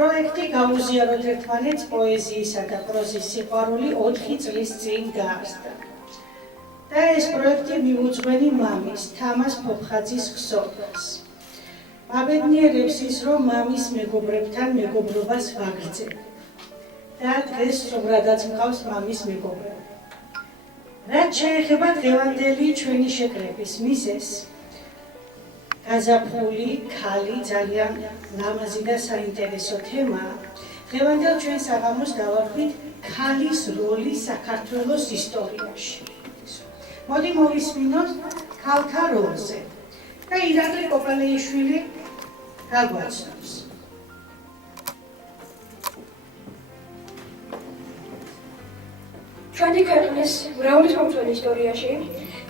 პროექტი გაუზიაროთ ერთმანეთს პოეზიისა და პროზის სიყვარული 4 წლის წინ გაარსდა. და ეს პროექტი მიუძღვენი მამის, თამას ფოფხაძის ხსოვნას. მაბედნიერებს ის, რომ მამის მეგობრებთან მეგობრობას ვაგრძელებ. და დღეს სწორადაც მყავს მამის მეგობრები. რაც შეეხება დღევანდელი ჩვენი შეკრების მიზეზს, გაზაფხული, ქალი ძალიან ლამაზი და საინტერესო თემაა. დღევანდელ ჩვენ საღამოს დავარქვით ქალის როლი საქართველოს ისტორიაში. მოდი მოვისმინოთ ქალთა როლზე და ირაკლი კოპალეიშვილი გაგვაცნობს. ჩვენი ქვეყნის მრავალწლოვან ისტორიაში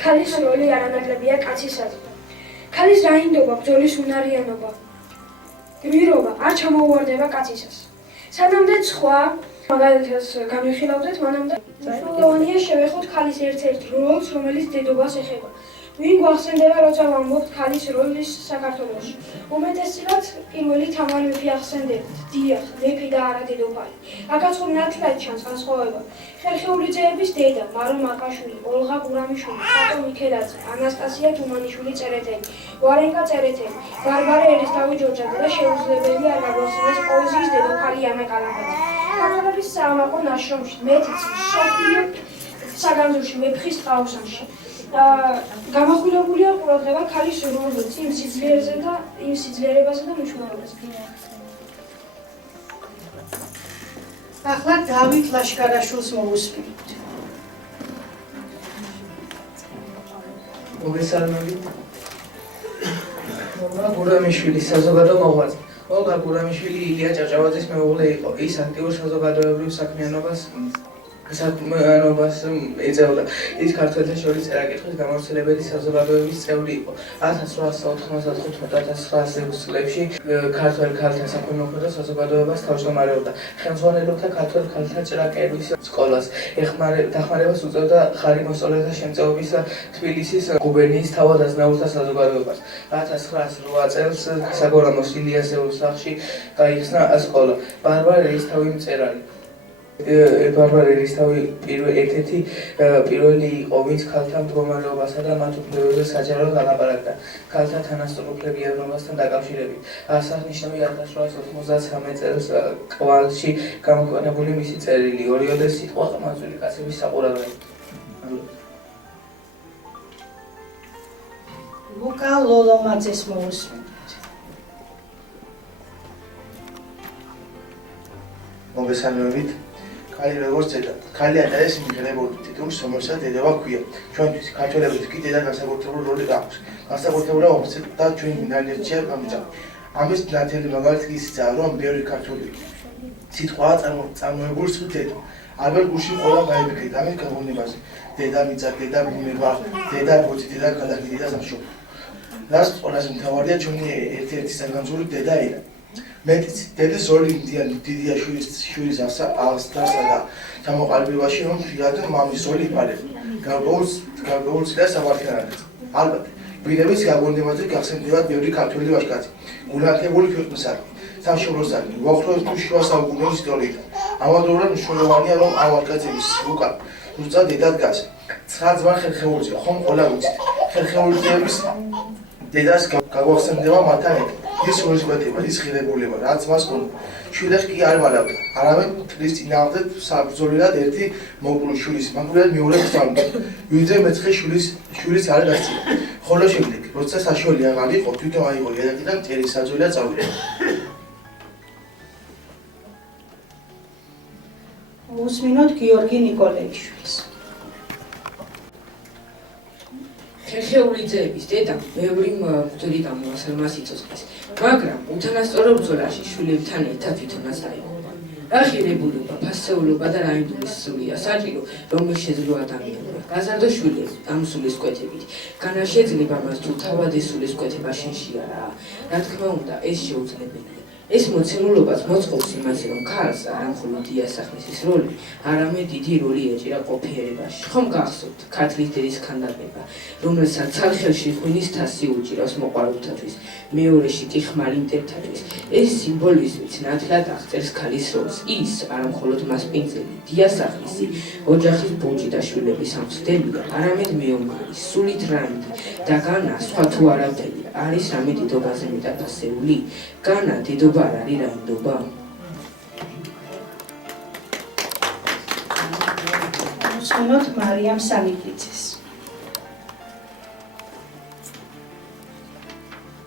ქალის როლი არანაკლებია კაცისაზე. ქალის რაინდობა, ბრძოლის უნარიანობა, გმირობა არ ჩამოუვარდება კაცისას. სანამდე სხვა მაგალითად გამიხილავდეთ, მანამდე მნიშვნელოვანია შევეხოთ ქალის ერთ-ერთ როლს, რომელიც დედობას ეხება. ვინ გვახსენდება, როცა ვამბობთ ქალის როლის საქართველოში? უმეტესწილად პირველი თამარ მეფე ახსენდებთ. დიახ, მეფე და არა დედოფალი. აქაც ხომ ნათლად ჩანს განსხვავება. ხერხეულიძეების დედა, მარო მაკაშვილი, ოლღა გურამიშვილი, ხატო მიქელაძე, ანასტასია ჯუმანიშვილი წერეთელი, ვარენკა წერეთელი, ბარბარე ერისთავი ჯორჯაძე და შეუძლებელია არ გაგვახსენდეს პოეზიის დედოფალი ანა კალათაძე. ქართველების საამაყო ნაშრომში, მეტიც მსოფლიო საგანძურში, მეფხის ტყაოსანში. გამახვილებულია ყურადღება ქალის როლს იმ სიძლიერებაზე და მნიშვნელობაზე. ახლა დავით ლაშქარაშვილს მოვუსმინოთ. მოგესალმებით. ოლღა გურამიშვილი საზოგადო მოღვაწე. ოლღა გურამიშვილი ილია ჭავჭავაძის მეუღლე იყო. ის აქტიურ საზოგადოებრივ საქმიანობას ეწეოდა. ის ქართველთა შორის წერა-კითხვის გამავრცელებელი საზოგადოების წევრი იყო. 1895-1906 წლებში ქართველ ქალთა საქველმოქმედო საზოგადოებას თავმჯდომარეობდა. ხელმძღვანელობდა ქართველ ქალთა ჭრა-კერვის სკოლას. დახმარებას უწევდა ხარი მოსწავლეთა შემწეობის თბილისის გუბერნიის თავად-აზნაურთა საზოგადოებას. 1908 წელს საგორამოს ილიასეულის სახლში გაიხსნა სკოლა. ბარბარე ერისთავი მწერალი. ბარბარე ერისთავი ერთ-ერთი პირველი იყო, ვინც ქალთა მდგომარეობასა და მათ უფლებებზე საჯაროდ ალაპარაკდა. ქალთა თანასწორუფლებიანობასთან დაკავშირებით. აღსანიშნავია 1893 წელს კვალში გამოქვეყნებული მისი წერილი „ორიოდე სიტყვა ყმაწვილი კაცების საყურაველი“. ლუკა ლოლომაძეს მოვუსმინოთ. მოგესალმებით. ქალი როგორც დედა, ქალი ატარებს იმღერებოდი ტიტულს, რომელსაც დედობა ჰქვია. ჩვენთვის, ქართველებისთვის კი დედა განსაკუთრებული როლი აქვს. განსაკუთრებული ომსა და ჩვენ მინარჩია გამჭა. ამის ნათელი მაგალითი ისაა, რომ ბევრი ქართული სიტყვაა წარმოებული სულ დედა. ალბათ გუშინ ყველა გაიფიქრეთ ამის გაგონებაზე. დედამიწა, დედაბუნება, დედაბოძი, დედაქალაქი, დედასამშობლო. რაც ყველაზე მთავარია ჩვენი ერთ-ერთი საგანძური დედაენა. მეტიც დედის როლი დიდია შვილის აღზრდასა და ჩამოყალიბებაში, რომ ხშირად მამის როლი იფარება. გარკვეულწილად სამართლიანად. ალბათ, გვირების გაგონებაზე გახსენდება ბევრი ქართველი ვაჟკაცი, გულანთებული ქვეყნისაკენ, სამშობლოსაკენ, უახლოესი თუ შუა საუკუნეების ისტორიიდან. ამავდროულად მნიშვნელოვანია, რომ ამ ვაჟკაცების უკან ზუსტად დედა დგას. 9 ძმა ხერხეულიძე, ხომ ყველა ვიცით. ხერხეულიძეების დედას გაგვახსენდება მათთან ერთად. ის როლისკვეთება, ის ღირებულება, რაც მას ჰქონდა. შვილებს კი არ მალავდა, არამედ მტრის წინააღმდეგ საბრძოლველად ერთი მოკლული შვილის მაგალითად მეორე გზავნა. ვიდრე მეცხრე შვილის არ გასწია. ხოლო შემდეგ, როცა საშუალო აღარ იყო, თვითონ აიღო იადაკი და მტერი საძველად წავიდა. მოვუსმინოთ გიორგი ნიკოლეიშვილს. ხერხეულიძეების დედამ ბევრი მღვდელი გამოასალმა სიცოცხლეს, მაგრამ უთანასწორო ბრძოლაში შვილებთან ერთად თვითონაც დაიღუპა. რა ღირებულება, ფასეულობა და რაინდობის სულია საჭირო, რომელიც შეძლო ადამიანმა. გაზარდო შვილები ამ სულისკვეთებით. განა შეიძლება მას თუ თავად ეს სულისკვეთება შენში არაა. რა თქმა უნდა, ეს შეუძლებელია. ეს მოცემულობაც მოწყობს იმაზე, რომ ქალს არა მხოლოდ დიასახლისის როლი, არამედ დიდი როლი ეჭირა ყოფიერებაში. ხომ გახსოვთ ქართლის დედის ქანდაკება, რომელსაც ცალხელში ღვინის თასი უჭირავს მოყვარულთათვის, მეორეში კი ხმალი მტერთათვის. ეს სიმბოლიზმიც ნათლად აღწერს ქალის როლს. ის არა მხოლოდ მასპინძელი, დიასახლისი, ოჯახის ბოჭი და შვილების სამხსდელია, არამედ მეომარი, სულით რაიმდი და განა სხვა თუ არავითარი არის რამე დიდობაზე მეტაფასეული? განა დიდობა არ არის რაიმდობა? მოსვენოთ მარიამ სამიფრიცეს.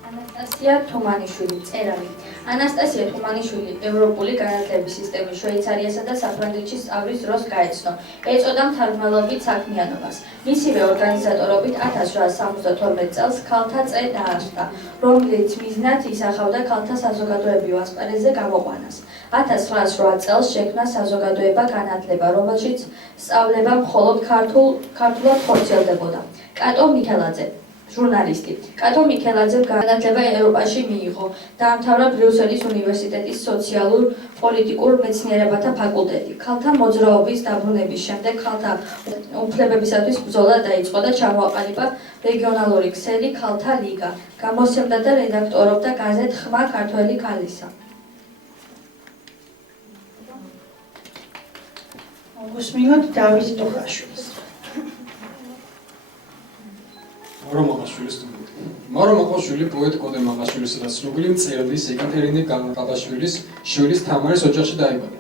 ანასტასია თუმანიშვილი, მწერალი. ანასტასია თუმანიშვილი ევროპული განათლების სისტემის შვეიცარიასა და საფრანგეთში სწავლის დროს გაეცნო. ეწოდა მთარგმნელობით საქმიანობას. მისივე ორგანიზატორობით 1872 წელს ქალთა წე დაარსდა, რომელიც მიზნად ისახავდა ქალთა საზოგადოებრივ ასპარეზზე გამოყვანას. 1908 წელს შექმნა საზოგადოება განათლება, რომელშიც სწავლება მხოლოდ ქართულად ხორციელდებოდა. კატო მიქელაძე ჟურნალისტი. კატო მიქელაძემ განათლება ევროპაში მიიღო. დაამთავრა ბრიუსელის უნივერსიტეტის სოციალურ-პოლიტიკურ მეცნიერებათა ფაკულტეტი. ქალთა მოძრაობის დაბრუნების შემდეგ ქალთა უფლებებისათვის ბრძოლა დაიწყო და ჩამოაყალიბა რეგიონალური ქსელი ქალთა ლიგა. გამოსცემდა და რედაქტორობდა გაზეთ ხმა ქართველი ქალისა. მოგესმინოთ დავით ტოხაშვილს. მარო მაყაშვილის სტუდენტი. მარო მაყაშვილი პოეტ კოდე მაყაშვილისა და ცნობილი მწერლის ეკატერინე გაბაშვილის შვილის თამარის ოჯახში დაიბადა.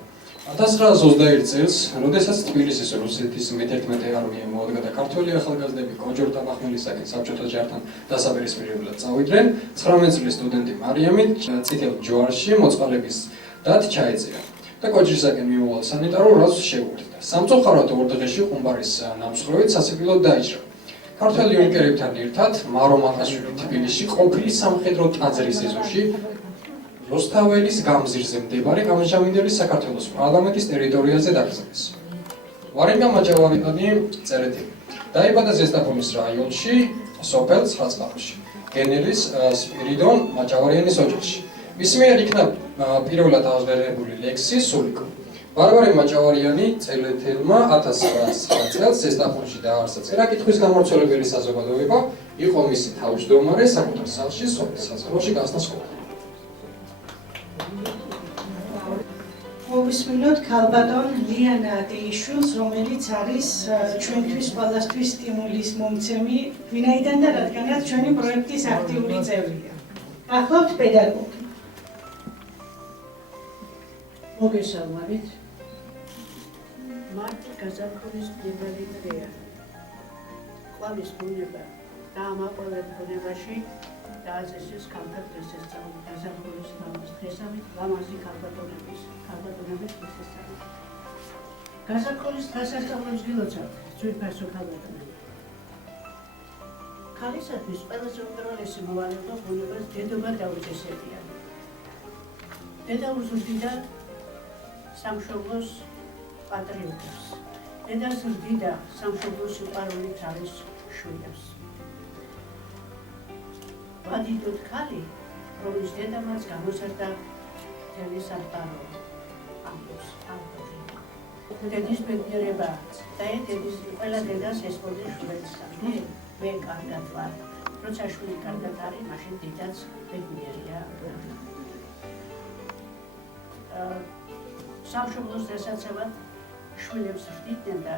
1921 წელს, როდესაც თბილისის რუსეთის მე-11 არმია მოადგა და ქართველი ახალგაზრდები კოჯორ ტაბახმელისაკენ საბჭოთა ჯართან დასაპირისპირებლად წავიდნენ, 19 წლის სტუდენტი მარიამი წითელ ჯვარში მოწყალების დად ჩაეწია და კოჯრისაკენ მიმავალ სანიტარულ რაზმს შეუერთდა. სამწუხაროდ ორ დღეში ყუმბარის ნამსხვრევით სასიკვდილოდ დაიჭრა. ქართველი უნიკერებთან ერთად მარო მაყაშვილი თბილისში ყოფილი სამხედრო ტაძრის ეზოში როსთაველის გამზირზე მდებარე ამჟამინდელი საქართველოს პარლამენტის ტერიტორიაზე დაკრძალეს. ვარინგა მაჭავარიანი წერეთელი. დაიბადა ზესტაფონის რაიონში, სოფელ ცხაწყაროში, გენერლის სპირიდონ მაჭავარიანის ოჯახში. მის მიერ იქნა პირველად აღზრდილი ლექსი სულიკო. ბარბარე მაჭავარიანი წერეთელმა 1909 წელს ზესტაფონში დააარსა წერა-კითხვის გამავრცელებელი საზოგადოება, იყო მისი თავმჯდომარე საკუთარ სახლში სოფელ ცხაწყაროში გახსნა სკოლა. მოვისმინოთ ქალბატონ ლიანა ადეიშვილს, რომელიც არის ჩვენთვის ყველასთვის სტიმულის მომცემი, ვინაიდან და რადგანაც ჩვენი პროექტის აქტიური წევრია. გახლავთ პედაგოგი. მოგესალმებით. მარტი გაზაფხულის პირველი დღეა. ყვავის ბუნება დაამაყოლეთ ბუნებაში დააწესეს ქალთა დღესასწაული გაზაფხულის დღესამით ლამაზი ქალბატონების დღესასწაული. გაზაფხულის დღესასწაულებს გილოცავთ, ძვირფასო ქალბატონები. ქალისათვის ყველაზე უმრავლესი მოვალეობა ბუნებას დედობა დაუწესებია. დედა უზრდიდა სამშობლოს პატრიოტებს. დედა ზრდიდა სამშობლოს სიყვარული თავის შვილებს. ვადიდოთ ქალი, რომლის დედამაც გამოსარდა მთელი სამყარო. ამბობს ავტორი. დედის ბედნიერება და დედის ყველა დედას ესმოდი შვილებსა. მე კარგად ვარ. როცა შვილი კარგად არის, მაშინ დედაც ბედნიერია. სამშობლოს დასაცავად შვილებს რდიდნენ და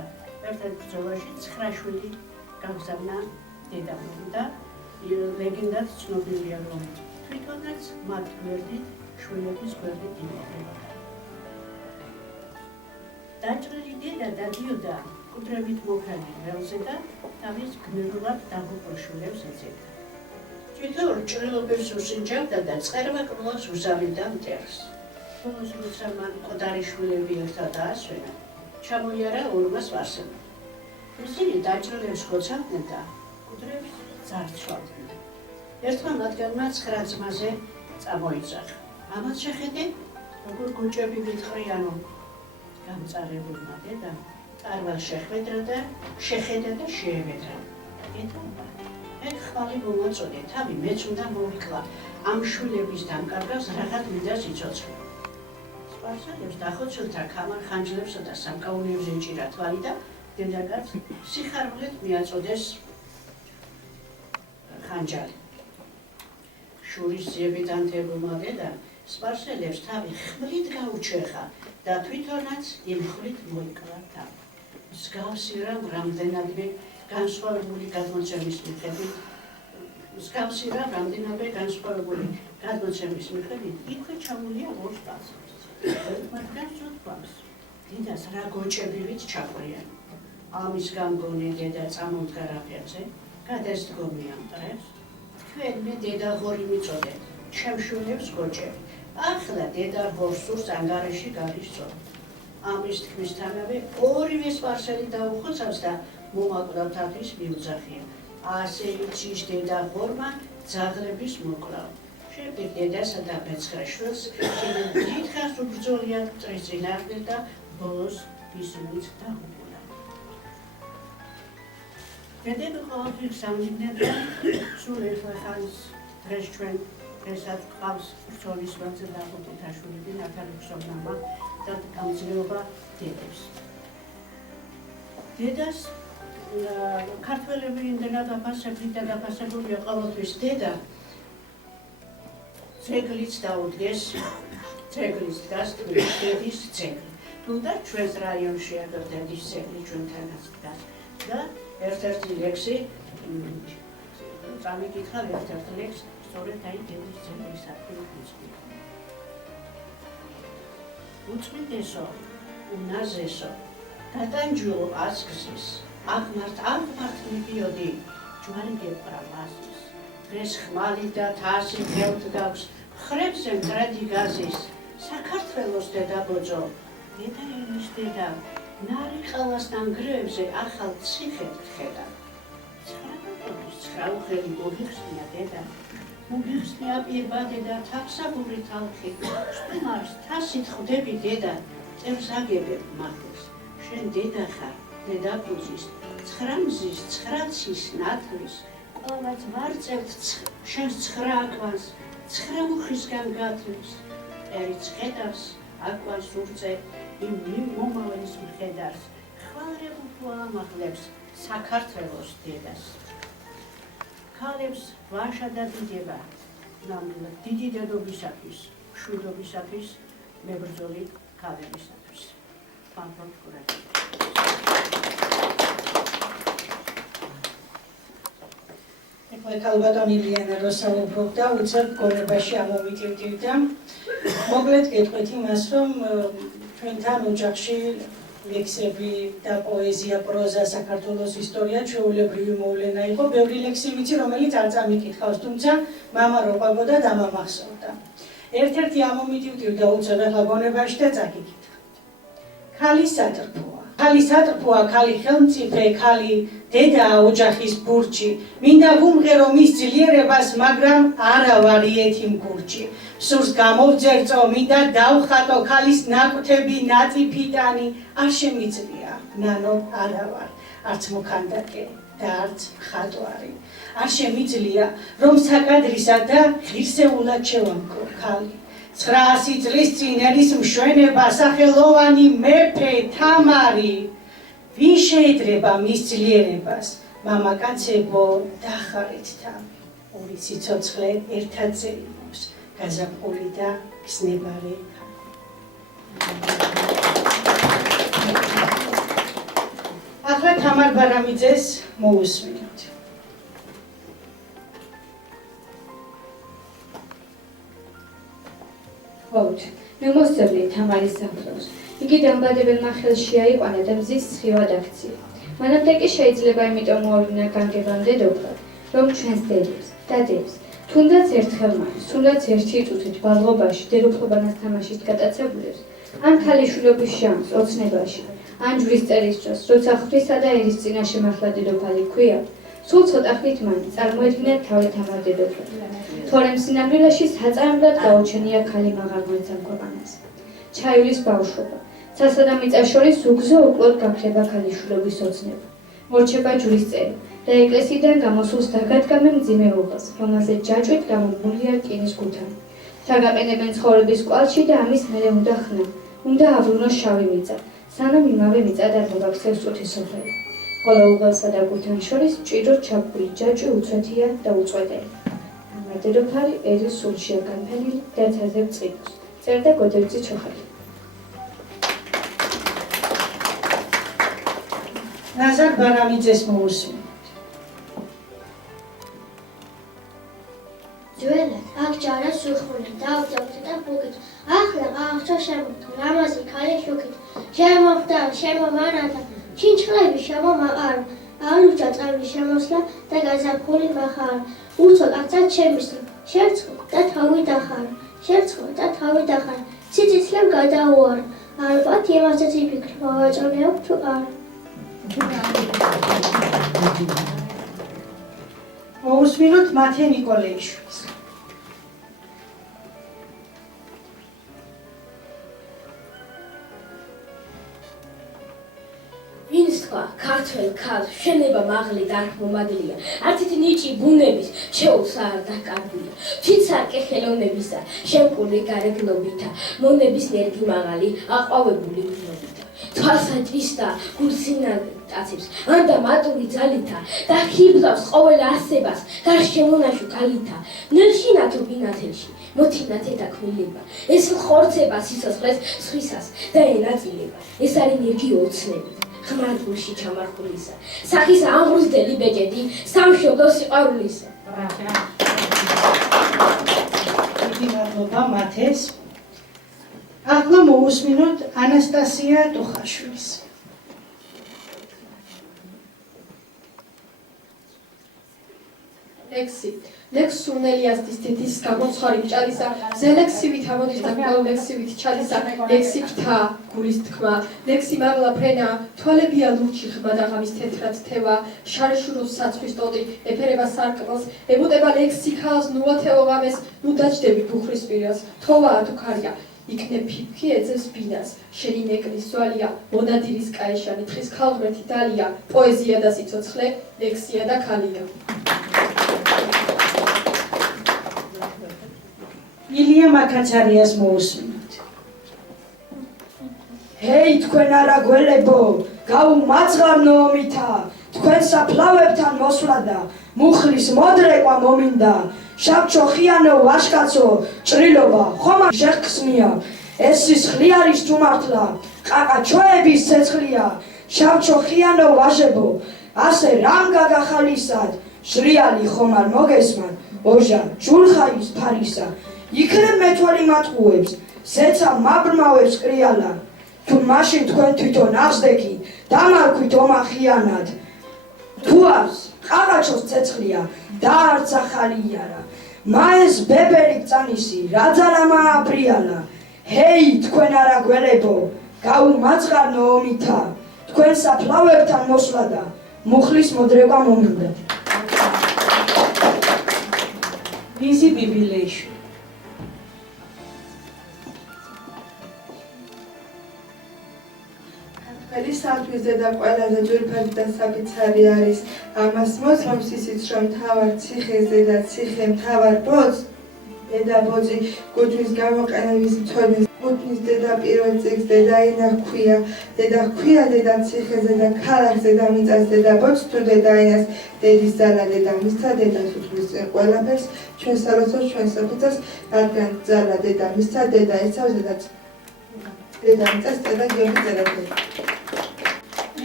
ერთ-ერთ ბრძოლაში 9 შვილი გაგზავნა დედამόν და ლეგენდად ცნობილია, რომ თვითონაც მათ გვერდით შვილების გვერდით იმყოფებოდა. დაჭრილი დედა დადიოდა კუდრებით მოფრანი ველზე და თავის გმირულად დაღუპულ შვილებს ეძებდა. თვითონ ჭრილობებს უსინჯავდა და წერმაკნულს უზავიდა მტერს. ბოლოს როცა მან მკვდარი შვილები ერთად დაასვენა, ჩამოიარა ორმას ვარსება. ისინი დაჭრილებს ხოცავდნენ და კუდრებს ძარცვავდნენ. ერთხელ მათგანმა 9 ძმაზე წამოიძახა. ამას შეხედე, როგორ გოჭები მითხრიანო. გამწარებულმა დედამ ტარვალ შეხედა და შეევედრა. დედა, მე ხმალი მომაწოდე, თავი მეც უნდა მოვიკლა. ამ შვილების დამკარგავს რაღაც მინდა სიცოცხლე. სპარსელებს დახოცილთა ქამარ ხანჯლებსა და სამკაულებზე იჭირა თვალი და დედაკაც სიხარულით მიაწოდეს ხანჯალი. შურის ძიებით ანთებულმა დედა სპარსელებს თავი ხმლით გაუჩეხა და თვითონაც იმ ხმლით მოიკლა თავი. მსგავსი რამ რამდენადმე განსხვავებული გადმოცემის მიხედვით იქვე ჩამულია ორ სპარსელს. მათგან სულ დიდას რა გოჭებივით ჩაყრიან. ამის გამგონე დედა წამოდგა რაფერზე, გადასდგომი ამ მტრებს. თქვენ მე დედა ღორი მიწოდეთ, ჩემ შვილებს გოჭები. ახლა დედა ღორს სურს ანგარიში გაგისწორ. ამის თქმისთანავე ორივე სპარსელი დაუხოცავს და მომაკვდავთათვის მიუძახია. ასე იცის დედა ღორმა ძაღლების მოკლავ. შემდეგ დედასა და მეცხრე შვილს კიდევ დიდხანს უბრძოლია მტრის წინააღმდეგ და ბოლოს ისინიც დაუბრუნდა. დედები ყოველთვის სამძიმნად სულ ერთხელ ხანს დღეს ჩვენ დღესაც ყავს ბრძოლის ვაძე და ხუთითაშვილები ნათალი ხსოვნამა და გამძლეობა დედებს. დედას ქართველები იმდენად აფასებდით და დაფასებულია ყოველთვის დედა ძეგლიც დაუდგეს, ძეგლის დგას თბილისის დედის ძეგლი. თუნდაც ჩვენს რაიონში აგერ დედის ძეგლი ჩვენთანაც დგას და ერთ-ერთი ლექსი წამიკითხა ერთ-ერთი ლექსი სწორედ აი დედის ძეგლისათვის ვიწყდი. უწმინდესო, უნაზესო, დატანჯულო ასკსის, აღმართ მიდიოდი, ჯვარი გეპრა მასის. დღეს ხმალი და თასი ღელთ გაქვს, ხრებზე მტრედი გაზის, საქართველოს დედაბოძო, დედა ენის დედა, ნარი ყალასთან გრეებზე ახალ ციხედ გხედა. ცხრაუხელი მოგიხსნია დედა, მოგიხსნია პირბადე და თაფსაბური თალხი, სტუმარს თასით ხვდები დედა, წევს აგებებ მახეს. შენ დედა ხარ, დედაფუძის, ცხრამზის, ცხრაცის, ნათლის, ყველაც ვარწევთ შენს ცხრა აკვანს, ცხრა მუხისგან გათვლის. ერიც ხედავს, აკვანს ურწე, იმ მომავლის მხედარს, ხვალრებულო ამაღლებს საქართველოს დედას. ქალებს ვაშა და დიდება, ნამდვილად დიდი დედობისათვის, მშვიდობისათვის, მებრძოლი ქალებისათვის. მადლობ გურაჯი. ქალბატონი ლიანა რო საუბრობდა, უცებ გონებაში ამომიტივდივდა. მოკლედ გეტყვით იმას, რომ ჩვენთან ოჯახში ლექსები და პოეზია, პროზა, საქართველოს ისტორია ჩვეულებრივი მოვლენა იყო. ბევრი ლექსი ვიცი, რომელიც არ წამიკითხავს, თუმცა მამა რო ყვებოდა დამამახსოვრდა. ერთ-ერთი ამომიტივდივდა უცებ ახლა გონებაში და წაგიკითხავთ. ქალი სატრფოა. ქალი სატრფოა, ქალი ხელმწიფე, ქალი დედაა ოჯახის ბურჯი. მინდა ვუმღერო მის ძლიერებას, მაგრამ არა ვარ იეთიმ გურჯი. სურს გამოვძერწო, მინდა დავხატო ქალის ნაკვთები ნაწიფიტანი. არ შემიძლია, ნანო არა ვარ, არც მოქანდაკე და არც მხატვარი. არ შემიძლია, რომ საკადრისა და ღირსეულად შევამკრო ქალი. 900 წლის წინ ერის მშვენება, სახელოვანი მეფე თამარი. ვინ შეედრება მის ძლიერებას, მამაკაცებო დახარეთ თან. ორი სიცოცხლე ერთად წერიმავს, გაზაფხული და ქსნებარე. ახლა თამარ ბარამიძეს მოусმინოთ. ხოვთ, მე მოსწავლე თამარის საფლავს. იგი დამბადებელმა ხელში აიყვანა და მზის სხივად აქცია. მანამდე კი შეიძლება იმიტომ მოავლინა განგებამდე დოფლად, რომ ჩვენს დედებს და დებს, თუნდაც ერთხელ მაინც, თუნდაც ერთი წუთით ბალღობაში დედოფლობანას თამაშით გატაცებულებს, ან ქალიშვილობის ჟამს ოცნებაში, ან ჯვრის წერის დროს, როცა ღვთისა და ერის წინაშე მართლა დედოფალი ქვია, სულ ცოტა ხნით მაინც წარმოედგინათ თავი თამარ დედოფლად. თორემ სინამდვილეში საწარმოებლად გაუჩენია ქალი მაღარ მოეცა ქვეყანას. ჩაივლის ბავშვობა. ცასა და მიწას შორის უგზო უკლოდ გაქრება ქალიშვილობის ოცნება. მორჩება ჯვრის წერი და ეკლესიიდან გამოსულს დაგადგამენ მძიმეობას, რომელზეც ჯაჭვით გამომგულია რკინის გუთა. დაგაყენებენ ცხოვრების კვალში და ამის მერე უნდა ხნა, უნდა აბრუნოს შავი მიწა, სანამ იმავე მიწა არ მოგაქცევს წუთის სოფელი. ხოლო უღელსა და გუთან შორის მჭიდროდ ჩაფული ჯაჭვი უცვეთია და უწყვეტელი. დედოფალი ერის სულშია განფენილი და ეთერზებს წიგნს. წერდა გოდერძი ჩოხელი. ნაზარ ბარამიძეს მოусმინეთ. ძველად აქ ჯარა სუხმული დავდავდა და ბუგით. ახლა აღწო შემოხდა ლამაზი ქალი შუქით. შემოხდა შემოვარადა ჩინჩხლები შემომაყარა. ალუჭა წავი შემოსლა და გაზაფხული მახარა. უცოდ აქცად შემისლა შერცხო და თავი დახარა. შერცხო და თავი დახარა. ციციცლემ გადაუარა. ალბათ იმასაც იფიქრ მოვაწონეობ თუ არა. მოусმინოთ მათე ნიკოლეიშვილს. ვინც თქვა ქართველ ქალს შენება მაღლი და არ მომადლია, არცით ნიჭი ბუნების შეულს არ დაკარგულია. თვიცარკე ხელოვნებისა შემკული გარეგნობითა, მონების ნერგი მაღალი აყვავებული გნობითა. თვალსაჭრის და გულსინათაცებს ანდა მატური ძალითა და ხიბლავს ყოველ არსებას გარშემონაშუ გალითა. ნელშინათო ბინათელში მოთინათე დაქმილება, ეს ხორცება სიცოცხლეს სხვისას და ენაწილება. ეს არის ნერგი ოცნებით ხმარგულში ჩამარხულისა, სახის ამღრუზდელი ბეჭედი სამშობლო სიყვარულისა. დიდი მადლობა მათეს. ახლა მოусმინოთ ანასტასია ტუხაშვილს. ლექს სუნელიასtis თითის გამოცხარი მჭალისა, ზელექსივით ამოდის და კოლექსივით ჩალისა, ლექსი ფთა, გულის თქმა, ლექსი მაღლა ფრენა, თვალებია ლურჩი ხმა და ღამის თეთრად თევა, შარეშუროს საცვის ტოტი, ეფერება სარკმელს, ებუტება ლექსი ქალს, ნუათეო ღამეს, ნუ დაჯდები ბუხრის პირას, თოვაა თუ ქარია, იქნებ ფიფქი ეძებს ბინას, შენი ნეკლის ზვალია, მონადირის კაეშანი, თხის ქალღმერთი დალია, პოეზია და სიცოცხლე, ლექსია და ქალია. ილია მაკაცარიას მოусმინოთ. ჰეი თქვენ არა გველებო, გაუმაძღარნო ომითა, თქვენ საფლავებთან მოსვლა და მუხლის მოდრეკვა მომინდა, შავჩო ხიანო ვაშკაცო, ჭრილობა ხომ შეხსმია, ეს სისხლი არის თუ მართლა, ყაყა ჩოების ცეცხლია, შავჩო ხიანო ვაჟებო, ასე რამ გაგახალისად, შრიალი ხომ არ მოგესმან, ოჟა ჯულხაის ფარისა, იქნებ მეთვალი მატყუებს, ზეცა მაბრმავებს კრიალა, თუ მაშინ თქვენ თვითონ აღსდეკით, დამარქვით ომახიანად, თუ არს ყაყაჩოს ცეცხლია და არც ახალი იარა, მაეს ბებერი წანისი, რაძალამა აბრიალა, ჰეი თქვენ არა გველებო, გაუმაძღარნო ომითა, თქვენ საფლავებთან მოსვლა და მუხლის მოდრეკვა მომინდა. ვიზი ბიბილეიშვილი. სართვის ზედა ყველაზე ძვირფასი და საფიცარი არის, ამას მოსმობს ისიც, რომ მთავარ ციხეზე და ციხე მთავარ ბოძს, დედა ბოძი გუთნის გამოყენების მცოდნის, გუთნის დედა პირველ წიგს დედაენა ჰქვია, დედა ციხეზე და ქალაქზე და მიწას დედა ბოძს თუ დედაენას, დედის ძალა დედამისცა, დედა თუთმის წინ ყველაფერს, ჩვენ სალოცავს ჩვენ საფუძას, რადგან ძალა დედამისცა, დედა იცავს დედამიწას და გიორგი წერაძე.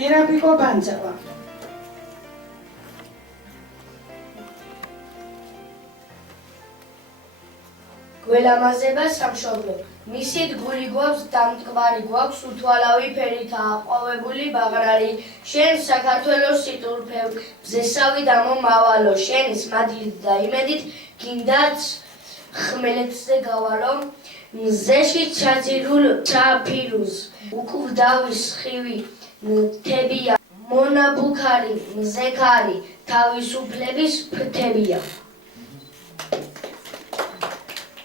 მირაბიკო ბანძავა. გველამაზება სამშობლო, მისით გული გვაქვს, დამტკვარი გვაქვს, უთვალავი ფერითაა ყვავებული ბაღრალი, შენ საქართველოს სიტურფევ, ბზესავი დამომავალო, შენის მადლით და იმედით, გინდაც ხმელეთზე გავალო, მზეში ჩაძირულ ჩაფირუს, უკვდავის ხივი, მთებია, მონაბუქარი, მზექარი, თავისუფლების ფრთებია.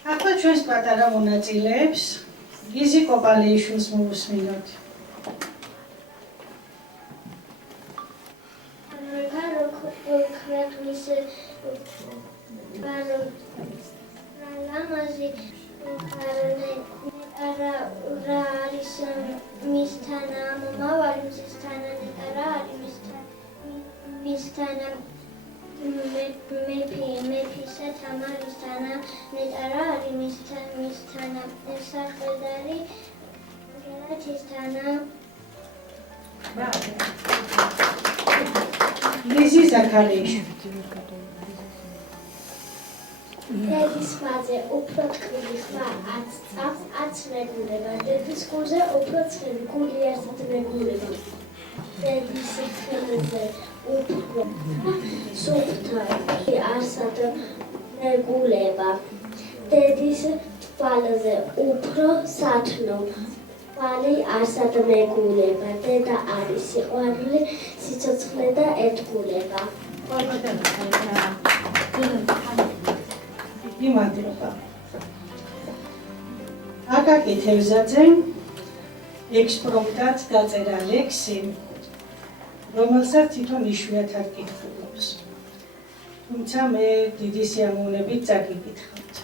ახლა ჩვენს პატარა მონაწილეებს გიზი კოპალეიშვილს მოусმინოთ. მის ლამაზი რა არის მისთან მომავალი მისთან რა არის მისთან მეფისა თამარისთან ნეტარა არის მისთან საყდარი რათისთან ლიზი ზაქარიაშვილი დედის ხმაზე უფრო ტკბილი ხმა 10 წამს 10 მეგულება დედის გულზე უფრო ცხელი გული არსად მეგულება დედის ხელზე უფრო სუფთა არსად მეგულება დედის თვალზე უფრო სათნო თვალი არსად მეგულება დედა არის სიყვარული სიცოცხლე და ერთგულება იმადრობა აკაკი თევზაძე ექსპრომტად დაწერა ლექსი რომელსაც თვითონ იშვიათად კითხულობს თუმცა მე დიდი სიამოვნებით წაგიკითხავთ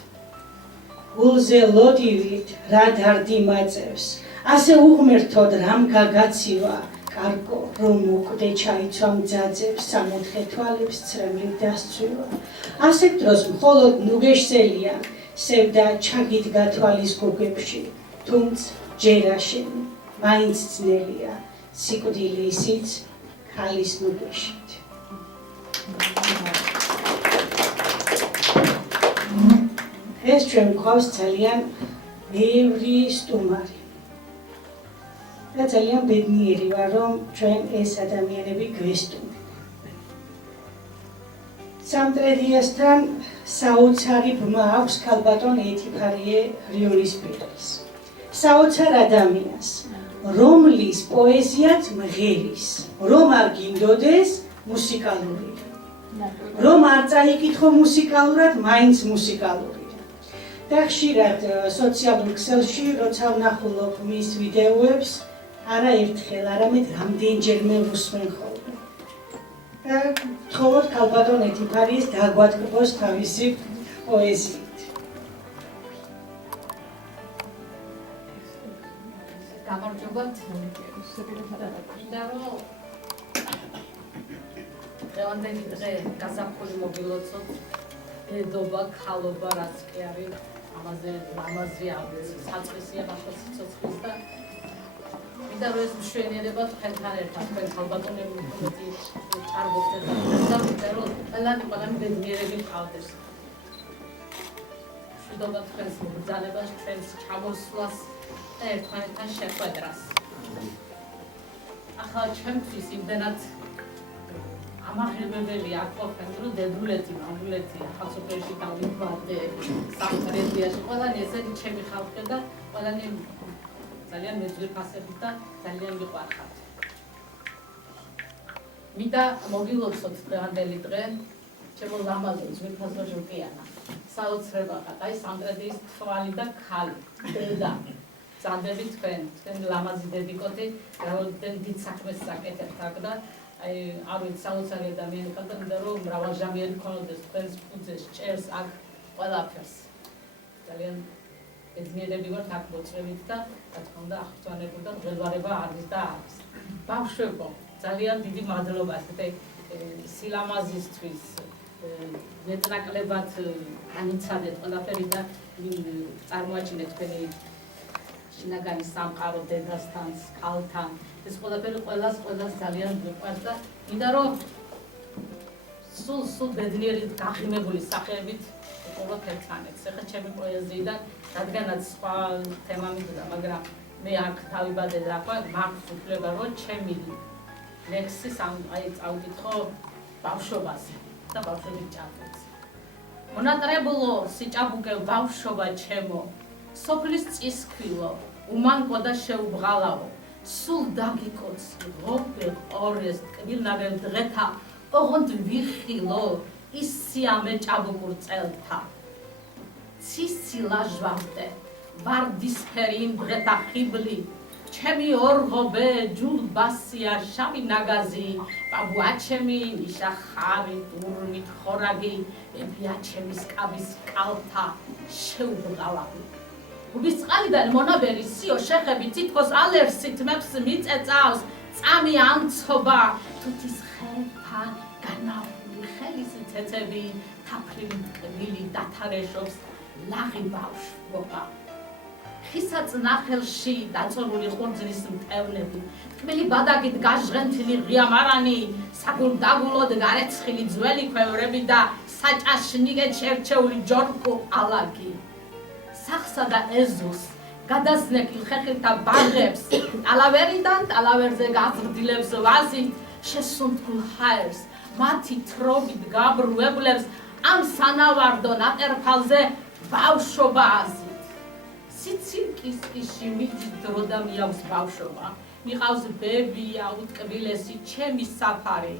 გულზე ლოდივით რა დარდი მაწევს ასე უღმერთოდ რამ გაგაცივა კარგო რომ მოკვდე ჩაიცვა მძაძებს სამოთხე თვალებს ცრემლით დასცვივა ასეთ დროს მხოლოდ ნუგეშზელია სევდა ჩაგიდგა თვალის გოგებში თუმცა ჯერა შენი მაინც ძნელია სიკვდილი ისიც ქალის ნუგეშით ეს ჩვენ გვყავს ძალიან ბევრი სტუმარი და ძალიან ბედნიერი ვარ რომ ჩვენ ეს ადამიანები გვესტუმრებთ სამტრედიასთან საოცარი ბმა აქვს ქალბატონ ეთიფარიე ხრიოლისპირელის საოცარ ადამიანს რომლის პოეზიაც მღერის რომ არ გინდოდეს მუსიკალური რომ არ წაიკითხო მუსიკალურად მაინც მუსიკალური და ხშირად სოციალურ ქსელში როცა ვნახულობ მის ვიდეოებს არა ერთხელ არამედ რამდენჯერმე ვუსმენ ხოლმე და ვთხოვოთ ქალბატონ ეთიფარიეს დაგვატკბოს თავისი პოეზიით გამარჯობათ მინდა რომ დღევანდელი დღე გაზაფხული მოგილოცოთ დედობა ქალობა რაც კი არის ამაზე ლამაზი არის საწყისია ბავშვის სიცოცხლის და მინდა რომ ეს მშვენიერება თქვენთან ერთად თქვენ ქალბატონები მეტი ჭარბობდეთ და მინდა რომ ყველანი ბედნიერები გყავდეს მშვიდობა თქვენს მობრძანებას თქვენს ჩამოსვლას და ერთმანეთთან შეხვედრას ახლა ჩვენთვის იმდენად ამაღლებებელი არ ყოფენ რომ დედულეთი, მამულეთი, ახალსოფელში დავიხვადე, სამტრედიაში ყველანი ესეთი ჩემი ხალხია და ყველანი ძალიან მეძვირფასებით და ძალიან მიყვარხართ. მინდა მოგილოცოთ დღევანდელი დღე ჩემო ლამაზო ძვირფასო ჟურკიანა. საოცრება აი სამტრედიის თვალი და ქალი და ძანდები თქვენ ლამაზი დედიკოტი რაოდენ დიდ საქმეს საკეთებთ აქ და აი არ ვიცი საოცარი ადამიანი ხარ და მინდა რომ მრავალჟამიანი გქონოდეს თქვენს ფუძეს ჭერს აქ ყველაფერს ძალიან ბედნიერები ვართ აქ მოწვევით და რა თქმა უნდა აღფრთოვანებულ და მღელვარება არის და არის ბავშვებო ძალიან დიდი მადლობა ესეთი სილამაზისთვის მეტნაკლებად განიცადეთ ყველაფერი და წარმოაჩინეთ თქვენი შინაგანი სამყარო დედასთან, ქალთან ეს ყველაფერი ყველას ძალიან მიყვარს და მინდა რომ სულ ბედნიერი გაღიმებული სახეებით ვიყუროთ ერთმანეთს. ეხლა ჩემი პოეზიიდან რადგანაც სხვა თემა მიდოდა, მაგრამ მე აქ თავიბადე და მაქვს უფლება რომ ჩემი ლექსი აი წავკითხო ბავშვობაზე და ბავშვობის ჭაბუკს. მონატრებულო სიჭაბუკე ბავშვობა ჩემო, სოფლის წისქვილო, უმანკო და შეუბღალავო. სულ დაგიკოცი ღობე ყორეს ტკბილნაველ დღეთა ოღონდ ვიხილო ის სიამე ჭაბუკურ წელთა ცისცი ლაჟვავდე ვარდისფერი იმ დღეთა ხიბლი ჩემი ორღობე ჯულბასია შავი ნაგაზი ბაბუაჩემი ნიშა ხარი ტურმით ხორაგი ეფიაჩემის კაბის კალთა შეუბრალავი უბის წყალიდან მონაბერი სიო შეხები თითქოს ალერსით მეფს მიწეწავს წამი ამცობა თუთის ხელთან განავული ხელის ცეცები თაფლივი ტკბილი დათარეშობს ლაღი ბავშვობა ხისაწნახელში დაწოლული ხურძნის მტევნები ტკბილი ბადაგით გაჟღენთილი ღია მარანი საგულდაგულოდ გარეცხილი ძველი ქვევრები და საჭაშნიგეთ შერჩეული ჯორკო ალაგი სახსა და ეზოს გადასნეკილ ხეხილთა ბაღებს ტალავერიდან ტალავერზე გაზრდილებს ვაზით შესუნთქულ ჰაერს მათი თრობით გაბრუებლებს ამ სანავარდო ნატერფალზე ბავშვობა აზით სიცილკისკიში მიდის დრო და მიაქვს ბავშვობა მიყავს ბებია უტკბილესი ჩემი საფარი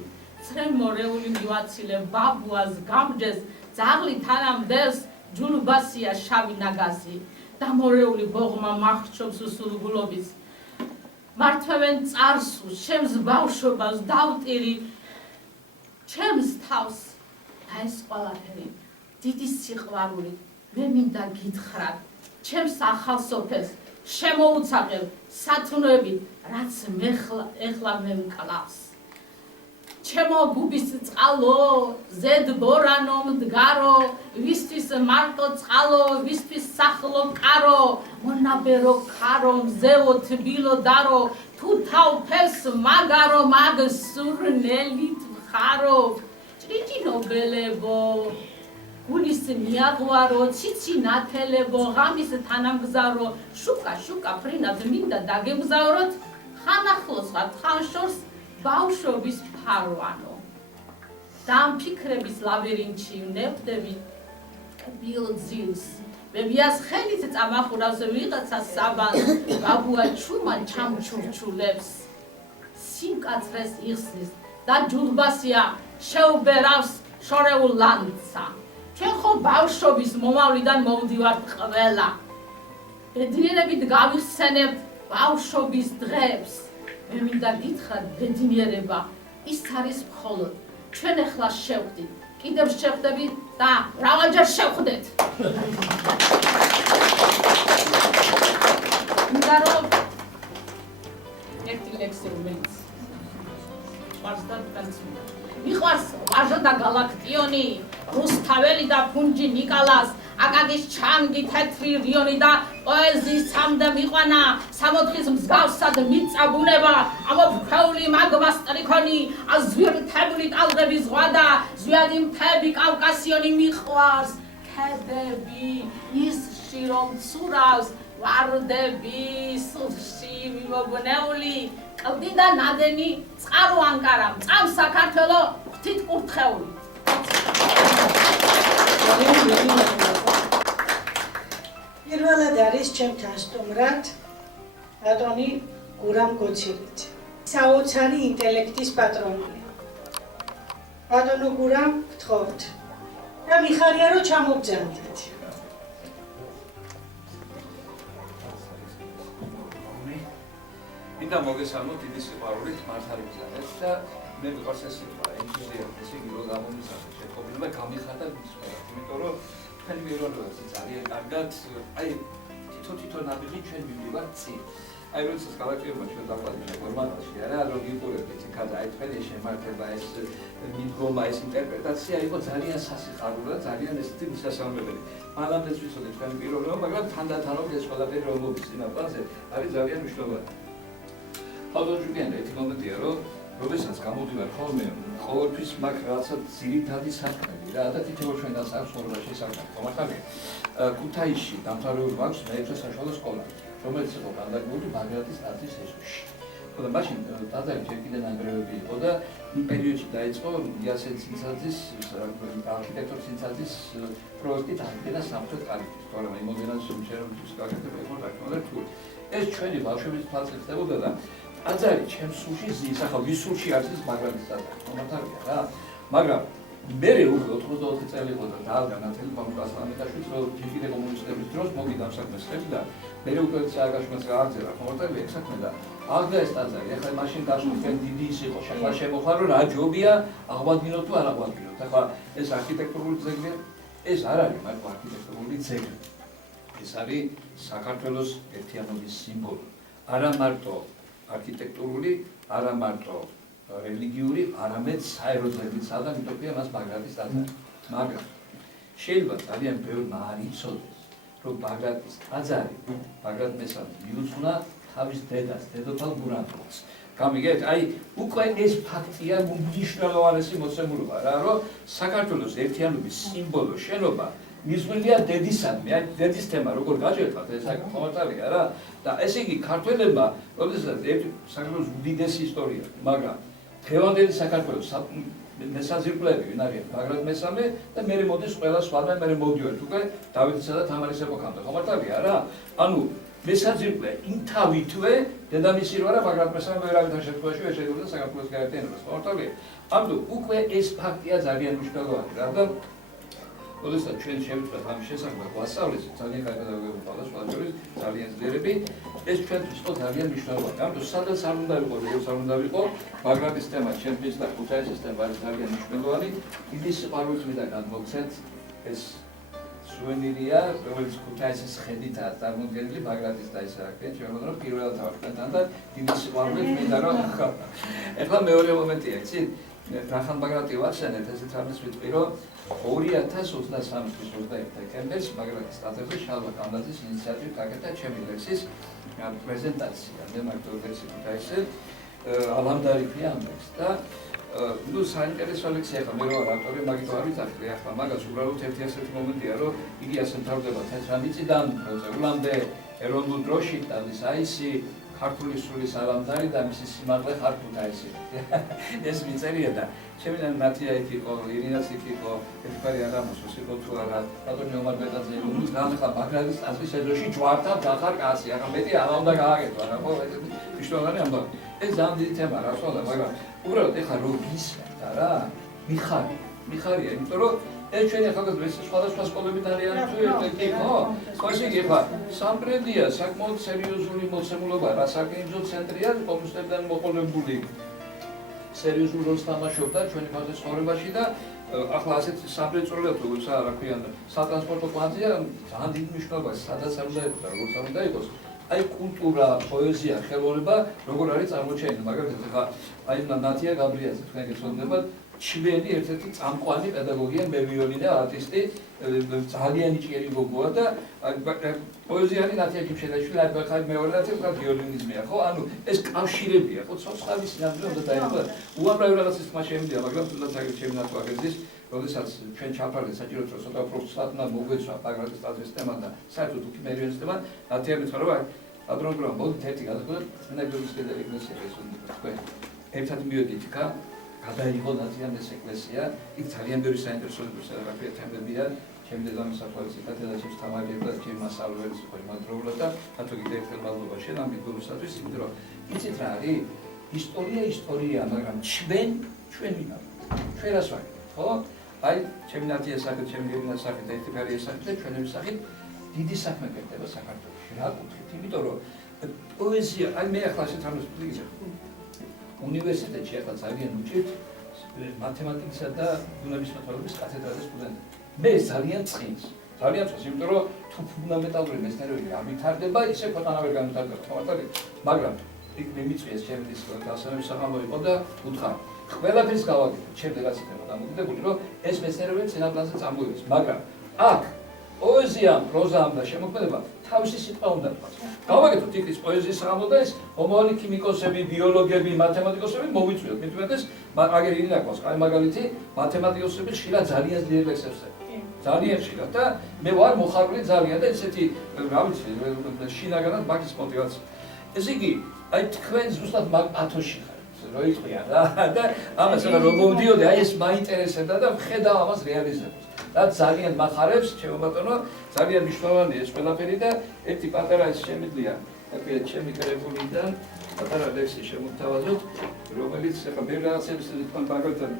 ცრემორეული მივაცილებ ბაბუას გამჯეს ძაღლი თანამდელს ჯულბასია შავი ნაგაზი დამორეული ბოღმა მახრჩობს უსულგულობის მართვევენ წარსულს ჩემს ბავშვობას დავტირი ჩემს თავს და ეს ყველაფერი დიდი სიყვარული მე მინდა გითხრათ ჩემს ახალ სოფელს შემოუცაყელ სათნოებით რაც ეხლა მე მკლავს ჩემო გუბის წყალო ზედ ბორანო მდგარო ვისთვის მარტო წყალო ვისთვის სახლო კარო მონაბერო ქარო მზეო თბილო დარო თუ თავფეს მაგარო მაგ სურნელით ხარო ჭრიჭინობელებო გულის მიაღვარო ციცი ნათელებო ღამის თანამგზავრო შუკა ფრინად მინდა დაგემგზავროთ ხან ახლოს ხარ ხან შორს ბავშვობის ფარვანო და ამ ფიქრების ლაბირინთში ვნებდები კბილ ძილს ბებიას ხელით წამახურავს ვიღაცა საბანს ბაბუა ჩუმან ჩამჩურჩულებს სიმკაცრეს იხსნის და ჯულბასია შეუბერავს შორეულ ლანძა ჩვენ ხო ბავშვობის მომავლიდან მოვდივართ ყველა ბედნიერებით გავიხსენებთ ბავშვობის დღეებს მე მინდა გითხრათ ბედნიერება ის არის მხოლოდ ჩვენ ახლა შევხვდით კიდევ შევხვდებით და მრავალჯერ შევხვდეთ მინდა რომ ერთი ლექსი რომელიც მიყვარს ვაჟო და გალაქტიონი რუსთაველი და ფუნჯი ნიკალას აკაკის ჩანგი თეთრი რიონი და პოეზიის სამდე მიყვანა სამოთხის მსგავსად მიწაბუნება ამოფრქვეული მაგმა სტრიქონი აზვირთებული ტალღების ზღვა და ზვიადი მთები კავკასიონი მიყვარს ქედები ისში რომ ცურავს ვარდები სულში მიმობნეული კლდი და ნადენი წყარო ანკარა მწავს საქართველო ღვთით კურთხეული პირველად არის ჩემთან სტუმრად ბატონი გურამ გოცირიძე საოცარი ინტელექტის პატრონია ბატონო გურამ გთხოვთ და მიხარია რომ ჩამოგზავნით მინდა მოგესალმოთ დიდი სიყვარულით მართალი გზადეთ და მე მიყვარს ეს სიტყვა ენთუზიაზმი ისე რომ გამომისახე შეგობილება გამიხატა მისვლა იმიტომ რომ თქვენი მიერონებას ძალიან კარგად აი თითო ნაბიჯი ჩვენ მივიდივართ წინ აი როდესაც გალაქტიობა ჩვენ დაყვანილი ფორმატში არა რომ ვიყურებთ იქადა აი თქვენი შემართება ეს მიდგომა ეს ინტერპრეტაცია იყო ძალიან სასიხარულო და ძალიან ესეთი მისასალმებელი მანამდეც ვიცოდი თქვენი პიროვნება მაგრამ თანდათანობით ეს ყველაფერი რომ მოდის წინაპრაზე არის ძალიან მნიშვნელოვანი ხალხურიანა ერთი მომენტია რომ როდესაც გამოდივარ ხოლმე ყოველთვის მაგ რაღაცა ძირითადი საქმეები რა და თითოეულ ჩვენს აქვს ორგანიზაციის საქმე ხომართალია ქუთაისში დამთავრებული აქვს მეექვსე საშუალო სკოლა რომელიც იყო განადგურებული ბაგრატის ტაძრის ეზოში ხოლო მაშინ ტაძარი ჯერ კიდევ ნანგრევები იყო და იმ პერიოდში დაიწყო იასენ ცინცაძის არქიტექტორ ცინცაძის პროექტი დაადგინა სამხრეთ კარიბჭის თორემ იმოდენად შემჩერებლის გაკეთება იყო რა თქმა უნდა რთული ეს ჩვენი ბავშვების თვალწინ ხდებოდა და ტაძარი ჩემს სულში ზის ახლა ვის სულში არის ბაგრატის ტაძარი ხომართალია რა მაგრამ მე უკვე 84 წელი იყო და დაალგა ნათელი მამუკასლამეტაშვილს რომ ჯიჭირე კომუნისტების დროს მოგიდა საქმეს ხელი და მე უკვე სააგაშვილს გააგზავნა ხომოტები ეს საქმე და აღდა ეს ტაძარი ახლა მაშინ გასულთან დიდი ის იყო ახლა შემოხარ რომ რა ჯობია აღვადგინოთ თუ არ აღვადგინოთ ახლა ეს არქიტექტურული ძეგლი ეს არ არის მარტო არქიტექტურული ძეგლი ეს არის საქართველოს ერთიანობის სიმბოლო არა მარტო არქიტექტურული არა მარტო რელიგიური, არამედ საეროძლებიც და მიტოვია მას ბაგრატის ტაძარი. მაგრამ შეიძლება ძალიან ბევრმა არ იცოდეს, რომ ბაგრატის ტაძარი ბაგრატ მესამეს მიუძღვნა თავის დედას, დედოფალ გურამფელს. გამიგეთ, აი უკვე ეს ფაქტია უმნიშვნელოვანესი მოცემულობა რა, რომ საქართველოს ერთიანობის სიმბოლო შენობა მიზღვრილია დედისადმი, აი დედის თემა როგორ გაჭერტათ ეს საკითხია რა და ესე იგი ქართველებმა, როდესაც საქართველოს უდიდესი ისტორია, მაგრამ დღევანდელი საქართველოს მესაზირკვლები ვინ არიან ბაგრატ მესამე და მე მოდის ყველა სხვადასხვა მე მოვდივართ უკვე დავითისა და თამარის ეპოქამდე ხომარტავია რა ანუ მესაზირკვლე იმთავითვე დედამისი რო არა ბაგრატ მესამე ვერავითარ შემთხვევაში ვერ შეიძლება საქართველოს გაერთიანებას ხომარტავია ამიტომ უკვე ეს ფაქტია ძალიან მნიშვნელოვანი რა და როდესაც ჩვენ შევწყვეტ ამის შესახებ გვასწავლეს ძალიან კარგად აღგვეუბნება და სხვადასხვა ძალიან ძლიერები ეს ჩვენთვის იყო ძალიან მნიშვნელოვანი. ამიტომ სადაც არ უნდა იყო, როგორც არ უნდა იყო, ბაგრატის თემა, ჩემთვის და ქუთაისის თემა არის ძალიან მნიშვნელოვანი. დიდი სიყვარულით მინდა გადმოგცეთ ეს სუვენირია, რომელიც ქუთაისის ხედითაა წარმოდგენილი, ბაგრატის და ის რა ქვია, შემოვიდა რომ პირველად ავხსნათ და დიდი სიყვარულით მინდა რომ ეხლა მეორე მომენტია, იცით? რახან ბაგრატი ვახსენეთ, ესეც ამის ვიტყვი, რომ 2023 წლის 21 დეკემბერს ბაგრატის ტაძარზე შალვა კამბაძის ინიციატივით გაკეთა ჩემი ლექსის პრეზენტაცია. მე მარტო ლექსი ქუთაისზე ალამდარი ქვია ამ ლექსს და ნუ საინტერესო ლექსია ხა მე რა ავტორი მაგით არ ვიცახი ახლა მაგას უბრალოდ ერთი ასეთი მომენტია რომ იგი ასე მთავრდება 19 წლიდან პროცედურამდე ეროვნულ დროში დადის აისი ქართული სულის ალამდარი და მისი სიმაღლე ხარ ქუთაისი. ეს მიწერია და ჩემი ნათია იქ იყო, ირინაც იქ იყო, ერთგვარი აღამოსოს იყო თუ არა, ბატონი ომარ ბეტაძე უნდა განახლა ბაგრატის ტაძრის ეზოში ჯვართან დახარ კაცი, ახლა მეტი არ უნდა გააკეთო, რა ხო, ეს მნიშვნელოვანი ამბავი. ეს ძალიან დიდი თემა რა თქმა უნდა, მაგრამ უბრალოდ ეხლა რო გისმენთ რა, მიხარია, იმიტომ რომ ეს ჩვენი ახალგაზრდა სხვადასხვა სკოლებიდან არიან თუ ერთი ხო? ესე იგი ახლა სამტრედია საკმაოდ სერიოზული მოცემულობა, რა საკინძო ცენტრია კომუნისტებიდან მოყოლებული სერიოზულ როლს თამაშობდა ჩვენი ფაზის ცხოვრებაში და ახლა ასეთ სამრეწველო თუ რა ქვია სატრანსპორტო კვანძია ძალიან დიდი მნიშვნელობა სადაც არ უნდა იყოს და როგორც არ უნდა იყოს აი კულტურა, პოეზია, ხელოვნება როგორ არის წარმოჩენილი მაგალითად ახლა აი ნათია გაბრიაძე თქვენ გეცნობათ ჩვენი ერთ-ერთი წამყვანი პედაგოგი მე ვიოლინე არტისტი ძალიან იჭიერი გოგოა და პოეზიარი ნათია ქიმშელიშვილი არ ხარ მეორე და თქვა ვიოლინიზმია ხო ანუ ეს კავშირებია ხო ცოცხალი სინამდვილე უნდა დაიწყო უამრავი რაღაცის თქმა შემიძლია მაგრამ თუნდაც აგერ ჩემი ნათო აგერდის როდესაც ჩვენ ჩაფარდეთ საჭიროა რომ ცოტა პროფესიონალურად მოგვეცვა ბაგრატის ტაძრის თემა და საერთოდ უკიმერიონის თემა ნათია მეცხოვრა აბრონგრა მოდით ერთი გადაგდოთ წმინდა გიორგის ეკლესია ეს უნდა თქვენ ერთად მივედით იქა გადაიღო ნათიამ ეს ეკლესია იქ ძალიან ბევრი საინტერესო რაღაცა თემებია ჩემი დედამის საფუძვლად და ჩემს თამარიებს და ჩემს მასწავლებელს ხო იმადროულად და თათო კიდე ერთხელ მადლობა შენ ამ მიგდროსათვის იმიტომ რომ იცით რა არის ისტორია მაგრამ ჩვენ რას ვაკეთებთ ხო აი ჩემი ნათიას საკითხი ჩემი გერინას საკითხი და ერთი ფარია საკითხი და ჩვენების საკითხი დიდი საქმე გქონდება საქართველოში რა კუთხით იმიტომ რომ პოეზია აი მე ახლა შეთავაზ ვიგზავ უნივერსიტეტში ახლა ძალიან უჭირთ მათემატიკისა და ბუნებისმეტყველების კათედრაზე სტუდენტებს. მე ძალიან წინს, იმიტომ რომ თუ ფუნდამენტალური მეცნიერებები არ ვითარდება, ისე ქვეყანა ვერ განვითარდება, თამათარი. მაგრამ იქ მე მიწვიეს ჩემი ის გასაუბრების საღამო იყო და უთხრა, ყველაფერს გავაკეთე, ჩემდეგაც იქნება დამოკიდებული, რომ ეს მეცნიერებები წინაპლანზე წამოვიდეს, მაგრამ აქ პოეზიამ, პროზამ და შემოქმედებამ თავისი სიტყვა უნდა თქვას. გავაკეთოთ იქის პოეზიის საღამო და ეს მომავალი ქიმიკოსები, ბიოლოგები, მათემატიკოსები მოვიწვიოთ. მე თვითონ ეს აგერ ირინა ყავს, აი მაგალითი მათემატიკოსები ხშირად ძალიან ძლიერ ლექსებს წერენ. ძალიან ხშირად და მე ვარ მოხარული ძალიან და ესეთი რა ვიცი, შინაგანად მაგის мотиваცია. ესე იგი, აი თქვენ ზუსტად მაგ პათოში ხართ. რო იყვია რა და ამას რომ მომდიოდი, აი ეს მაინტერესებდა და ხედავ ამას რეალიზებას. და ძალიან მახარებს, ჩემო ბატონო, ძალიან მნიშვნელოვანია ეს ყველაფერი და ერთი პატარა ის შემიძლია აქვეა ჩემი კრებულიდან პატარა ლექსი შემოგთავაზოთ, რომელიც ახლა ბევრი რაღაცების თქვენ მაგალითად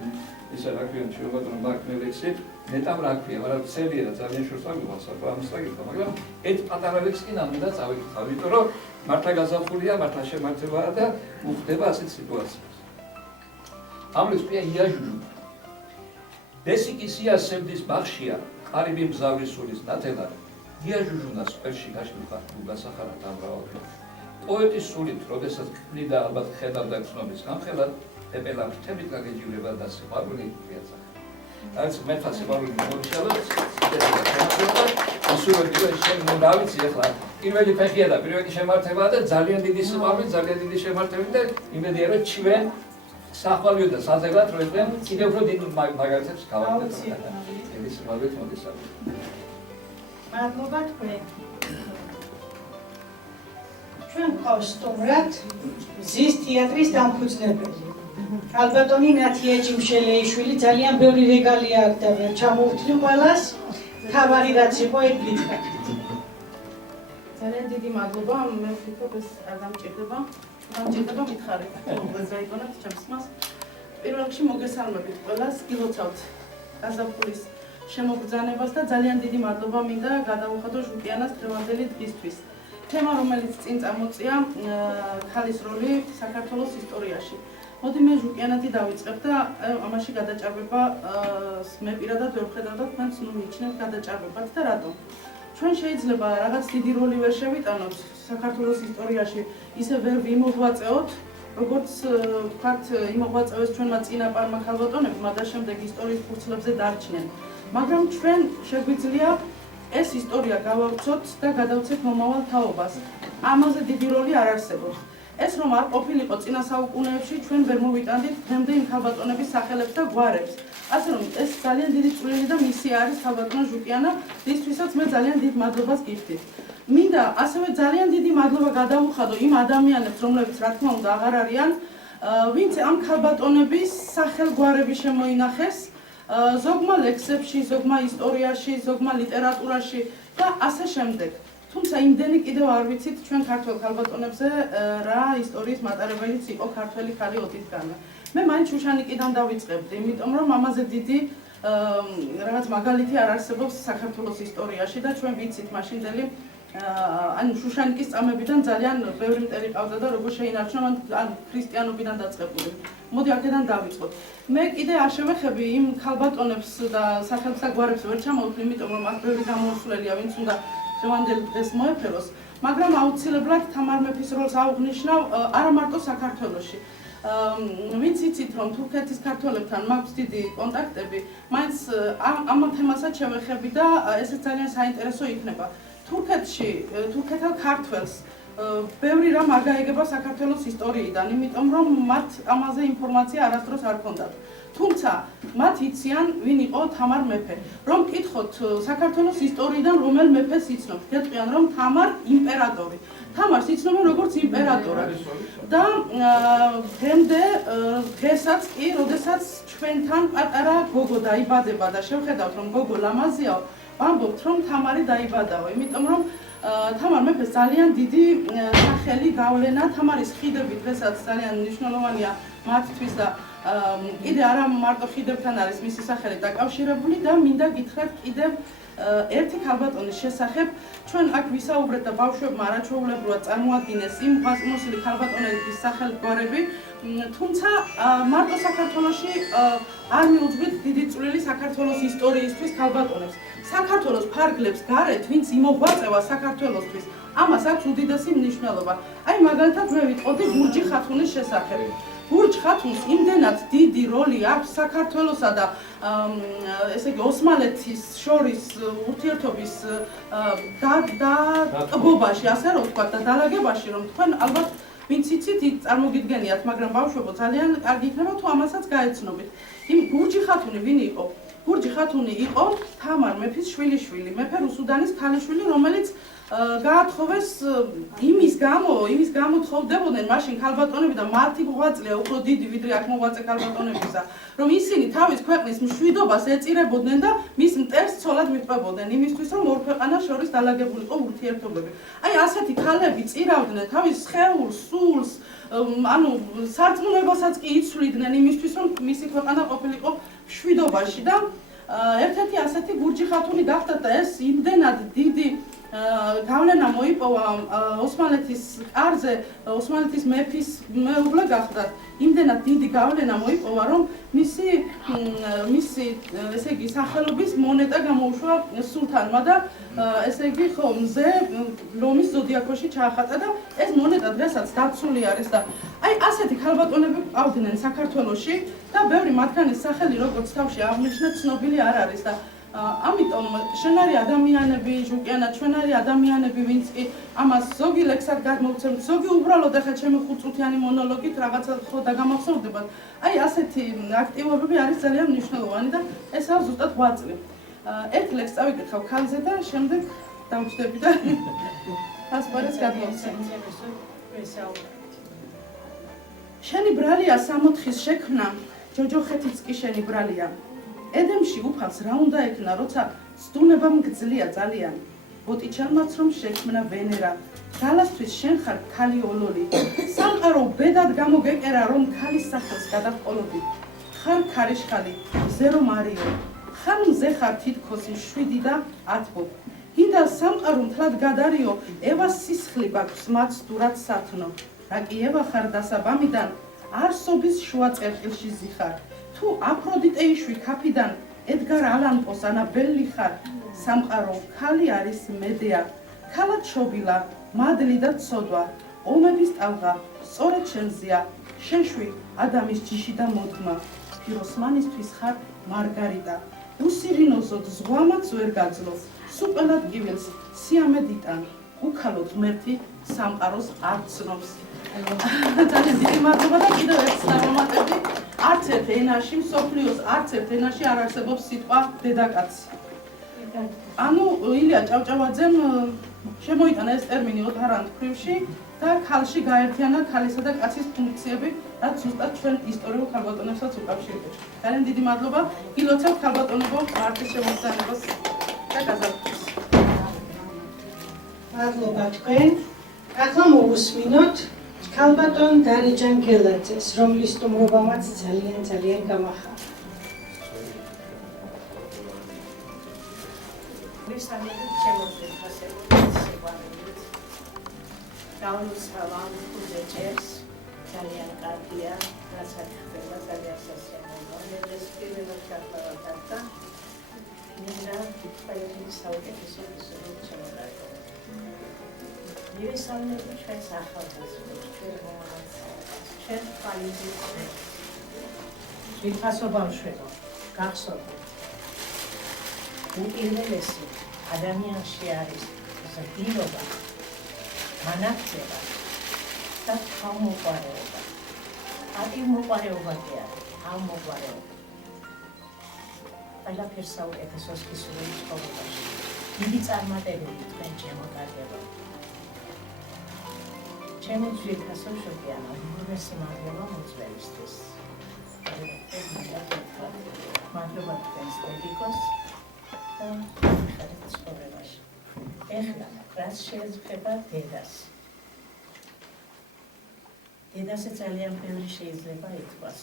ისა რა ქვია შემოგთავაზოთ მაგ ლექსი, მეტამ რა ქვია, მაგრამ ცელია ძალიან შორს აღგვიყვანს ახლა ამას წაგიხდა, მაგრამ ეს პატარა ლექსი კი ნამდვილად წავიკითხავ, იმიტომ რომ მართლა გაზაფხულია, მართლა შემართებაა და უხდება ასეთ სიტუაციას. ამ ლექსს ქვია იაჟუჟუ. დესიკისია სევდის ბაღშია, ყარიბი მგზავრის სულის ნათელად, იაჟუჟუნას კვერში გაშლიხარ უგასახარად ამრავალ. პოეტის სულით, როდესაც ქმნიდა ალბათ ხედავდა ცნობის გამხელად, პეპელა ფრთებით გაგეჯივრება და სიყვარული იაცახა. რაც მეთქა სიყვარული მომიშალა, ისურვებია შენ რა ვიცი ახლა, პირველი ფეხია და პირველი შემართებაა და ძალიან დიდი სიყვარული, ძალიან დიდი შემართები და იმედია რომ ჩვენ სახვალიო და საზეგლად რო ეს კიდევ უფრო დიდ მაგალითებს გავაკეთებთ. ეს მაგალითად მოგესალმებით. მადლობა თქვენ. ჩვენ გვყავს სტუმრად ზის თეატრის დამფუძნებელი. ალბათონი ნათია ჯიმშელეიშვილი ძალიან ბევრი რეგალია აქვს და ვერ ჩამოვთვლი ყველას. თავარი რაც იყო ეგ გითხრათ. ძალიან დიდი მადლობა, მე ვფიქრობ ეს არ დამჭირდება. დამჭირდება მითხარით, რომ გაიგონოთ ჩემს მას. პირველ რიგში მოგესალმებით ყველას, გილოცავთ გაზაფხულის შემოგბრძანებას და ძალიან დიდი მადლობა მინდა გადავუხადო ჟუკიანას დღევანდელი დღისთვის. თემა, რომელიც წინ წამოწია, ქალის როლი საქართველოს ისტორიაში. მოდი მე ჟუკიანათი დავიწყებ და ამაში გადაჭარბება მე პირადად ვერ ვხედავ და თქვენც ნუ მიიჩნევთ გადაჭარბებად და რატომ? ჩვენ შეიძლება რაღაც დიდი როლი ვერ შევიტანოთ საქართველოს ისტორიაში, ისე ვერ ვიმოღვაწეოთ, როგორც ვთქვათ, იმოღვაწევეს ჩვენმა წინაპარმა ქალბატონებმა და შემდეგ ისტორიის ფურცლებზე დარჩნენ. მაგრამ ჩვენ შეგვიძლია ეს ისტორია გავავრცოთ და გადავცეთ მომავალ თაობას. ამაზე დიდი როლი არ არსებობს. ეს რომ არ ყოფილიყო წინა საუკუნეებში, ჩვენ ვერ მოვიტანდით დღემდე იმ ქალბატონების სახელებს და გვარებს. ასე რომ ეს ძალიან დიდი წვლილი და მისია არის ქალბატონო ჟუკიანა, რისთვისაც მე ძალიან დიდ მადლობას გიხდით. მინდა ასევე ძალიან დიდი მადლობა გადავუხადო იმ ადამიანებს, რომლებიც რა თქმა უნდა აღარ არიან, ვინც ამ ქალბატონების სახელგვარები შემოინახეს, ზოგმა ლექსებში, ზოგმა ისტორიაში, ზოგმა ლიტერატურაში და ასე შემდეგ. თუმცა იმდენი კიდევ არ ვიცით ჩვენ ქართველ ქალბატონებზე რა ისტორიის მატარებელიც იყო ქართველი ქალი ოდითგანვე. მე მაინც შუშანიკიდან დავიწყებდი, იმიტომ რომ ამაზე დიდი რაღაც მაგალითი არ არსებობს საქართველოს ისტორიაში და ჩვენ ვიცით მაშინდელი ანუ შუშანიკის წამებიდან ძალიან ბევრი მტერი ყავდა და როგორ შეინარჩუნა ან ქრისტიანობიდან დაწყებული. მოდი აქედან დავიწყოთ. მე კიდე არ შევეხები იმ ქალბატონებს და სახელებს და გვარებს ვერ ჩამოვთვლი, იმიტომ რომ აქ ბევრი გამოსვლელია, ვინც უნდა დღევანდელ დღეს მოეფეროს, მაგრამ აუცილებლად თამარ მეფის როლს აუღნიშნავ არა მარტო საქართველოში. ვინც იცით რომ თურქეთის ქართველებთან მაქვს დიდი კონტაქტები, მაინც ამ თემასაც შევეხები და ესეც ძალიან საინტერესო იქნება. თურქეთში, თურქეთელ ქართველს ბევრი რამ არ გაიგება საქართველოს ისტორიიდან, იმიტომ რომ მათ ამაზე ინფორმაცია არასდროს არ ჰქონდათ. თუმცა მათ იციან ვინ იყო თამარ მეფე. რომ გკითხოთ საქართველოს ისტორიიდან რომელ მეფეს იცნობთ, გეტყვიან რომ თამარ იმპერატორი. თამარს იცნობენ როგორც იმპერატორად. და დღესაც კი, როდესაც ჩვენთან პატარა გოგო დაიბადება და შევხედავთ რომ გოგო ლამაზიაო, ვამბობთ რომ თამარი დაიბადაო, იმიტომ რომ თამარ მეფეს ძალიან დიდი სახელი გავლენა, თამარის ხიდები დღესაც ძალიან მნიშვნელოვანია მათთვის და კიდე არა მარტო ხიდებთან არის მისი სახელი დაკავშირებული და მინდა გითხრათ კიდევ ერთი ქალბატონის შესახებ. ჩვენ აქ ვისაუბრეთ და ბავშვებმა არაჩვეულებრივად წარმოადგინეს იმ მოსილი ქალბატონების სახელგვარები, თუმცა მარტო საქართველოში არ მიუძღვით დიდი წვლილი საქართველოს ისტორიისთვის ქალბატონებს. საქართველოს ფარგლებს გარეთ, ვინც იმოღვაწევა საქართველოსთვის, ამას აქვს უდიდესი მნიშვნელობა. აი მაგალითად მე ვიტყოდი გურჯი ხათუნის შესახებ. გურჯ ხათუნს იმდენად დიდი როლი აქვს საქართველოსა და ესე იგი ოსმალეთის შორის ურთიერთობის დატბობაში, ასე რომ ვთქვათ, და დალაგებაში, რომ თქვენ ალბათ ვინც იცით, წარმოგიდგენიათ, მაგრამ ბავშვებო ძალიან კარგი იქნება თუ ამასაც გაეცნობით. იმ გურჯი ხათუნი ვინ იყო? გურჯი ხათუნი იყო თამარ მეფის შვილიშვილი, მეფე რუსუდანის ქალიშვილი, რომელიც გაათხოვეს იმის გამო თხოვდებოდნენ მაშინ ქალბატონები და მათი მოღვაწეა უფრო დიდი ვიდრე აქ მოღვაწე ქალბატონებისა, რომ ისინი თავის ქვეყნის მშვიდობას ეწირებოდნენ და მის მტერს ცოლად მიტყვებოდნენ იმისთვის, რომ ორ ქვეყანას შორის დალაგებულიყო ურთიერთობები. აი ასეთი ქალები წირავდნენ თავის სხეულს, სულს, ანუ სარწმუნოებასაც კი იცვლიდნენ იმისთვის, რომ მისი ქვეყანა ყოფილიყო მშვიდობაში და ერთ-ერთი ასეთი გურჯი ხათუნი გახდათ და ეს იმდენად დიდი გავლენა მოიპოვა ოსმალეთის კარზე, ოსმალეთის მეფის მეუღლე გახდათ, იმდენად დიდი გავლენა მოიპოვა, რომ მისი ესე იგი სახელობის მონეტა გამოუშვა სულთანმა და ესე იგი ხო მზე ლომის ზოდიაქოში ჩაახატა და ეს მონეტა დღესაც დაცული არის და აი ასეთი ქალბატონები ყავდნენ საქართველოში და ბევრი მათგანის სახელი როგორც თავში აღნიშნა ცნობილი არ არის და ამიტომ შენარი ადამიანები, ჟუკიანა ჩვენარი ადამიანები, ვინც კი ამას ზოგი ლექსად გადმოვცემთ, ზოგი უბრალოდ ახლა ჩემი 5 წუთიანი მონოლოგით რაღაცა ხო დაგამახსოვრდებათ. აი ასეთი აქტივობები არის ძალიან მნიშვნელოვანი და ესაა ზუსტად 8 წელი. ერთ ლექსს წავიკითხავ ქალზე და შემდეგ დავჭდები და ასპარეზს გადმოვცემ. შენი ბრალია სამოთხის შექმნა, ჯოჯოხეთიც კი შენი ბრალია. ედემში უფალს რა უნდა ექნა, როცა სდუნება მგძლია ძალიან. ბოტიჩელმაც რომ შექმნა ვენერა, ძალასთვის შენ ხარ ქალი ოლოლი. სამყარო ბედად გამოგეკერა, რომ ქალის სახელს გადაჰყოლობი. ხარ ქარიშხალი, მზე რომ არიო. ხარ მზე ხარ თითქოს მშვიდი და ათბო. გინდა სამყარო მთლად გადარიო, ევას სისხლი გაქვს მათ დურად სათნო. რა კი ევა ხარ დასაბამიდან, არსობის შუა წერტილში ზიხარ. თუ აფროდიტეიშვი ქაფიდან ედგარ ალან პოს ანაბელი ხარ, სამყარო ქალი არის მედეა, ქალად შობილა, მადლი და ცოდვა, ომების ტალღა, სწორედ შენზეა, შეშვი ადამის ჯიში და მოდგმა, ფიროსმანისთვის ხარ მარგარიტა, უსირინოზოდ ზღვამაც ვერ გაძლო, სუყელად კივილს სიამედ იტან, უქალოდ ღმერთი სამყაროს არ ცნობს. ძალიან დიდი მადლობა და კიდევ ერთ დავამატებდი. არც ერთ ენაში, მსოფლიოს არც ერთ ენაში არ არსებობს სიტყვა დედაკაცი. ანუ ილია ჭავჭავაძემ შემოიტანა ეს ტერმინი ოთარან თქმში და ქალში გაერთიანა ქალისა და კაცის ფუნქციები, რაც ზუსტად ჩვენ ისტორიულ ქალბატონებსაც უკავშირდება. ძალიან დიდი მადლობა. გილოცავთ ქალბატონებო არქის შემოგზავნებას და გაზაფხულს. მადლობა თქვენ. ახლა მოვუსმინოთ ქალბატონ დანიჯან გელაძეს, რომლის სტუმრობამაც ძალიან გამახარა. მისამებით შემოგვიყვანეთ ასეთ გაუნცრავამ უძეჭერს ძალიან კარგია, რასაც ხდება ძალიან სასიამოვნოა. ეს პირველად გადავარდა და მინდა თქვენი საუკეთესო შემოგვიყვანეთ. მივესალმები ჩვენს ახალგაზრდებს, ჩვენ მომავალს, ჩვენ თვალიზით ვიფასო ბავშვებო, გახსოვდეთ. უპირველესი ადამიანში არის ზრდილობა, განათლება და თავმოყვარეობა. პატივმოყვარეობა კი არის, თავმოყვარეობა. ყველაფერს საუკეთესოს გისურვებთ ცხოვრებაში. დიდი წარმატებები თქვენ შემოგარდება. ჩემო ძვირფასო ჟუკიანა, უმრავლესი მადლობა მოწვევისთვის. მადლობა თქვენს დედიკოს და ხარით ცხოვრებაში. ეხლა, რაც შეეძღება დედას. დედაზე ძალიან ბევრი შეიძლება ითქვას.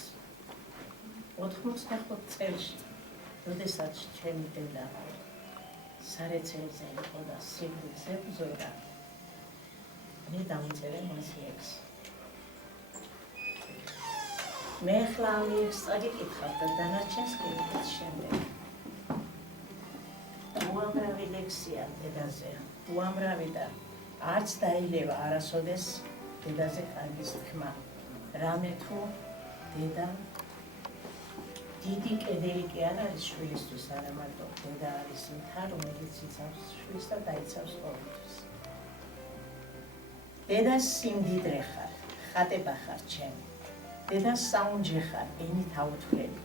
85 წელში, როდესაც ჩემი დედა სარეცელზე იყო და სიკვდილზე ბრძოდა, მე დავწერე მას ლექსი. მე ახლა ამ ლექსს წაგიკითხავ და დანარჩენს კითხვის შემდეგ. უამრავი ლექსია დედაზე, უამრავი და არც დაილევა არასოდეს დედაზე კარგის თქმა. რამე თუ დედა დიდი კედელი კი არ არის შვილისთვის, არა მარტო დედა არის მთა, რომელიც იცავს შვილს და დაიცავს ყოველთვის. დედას სიმდიდრე ხარ, ხატება ხარ ჩემი. დედას საუნჯე ხარ, ენით აუთვლელი.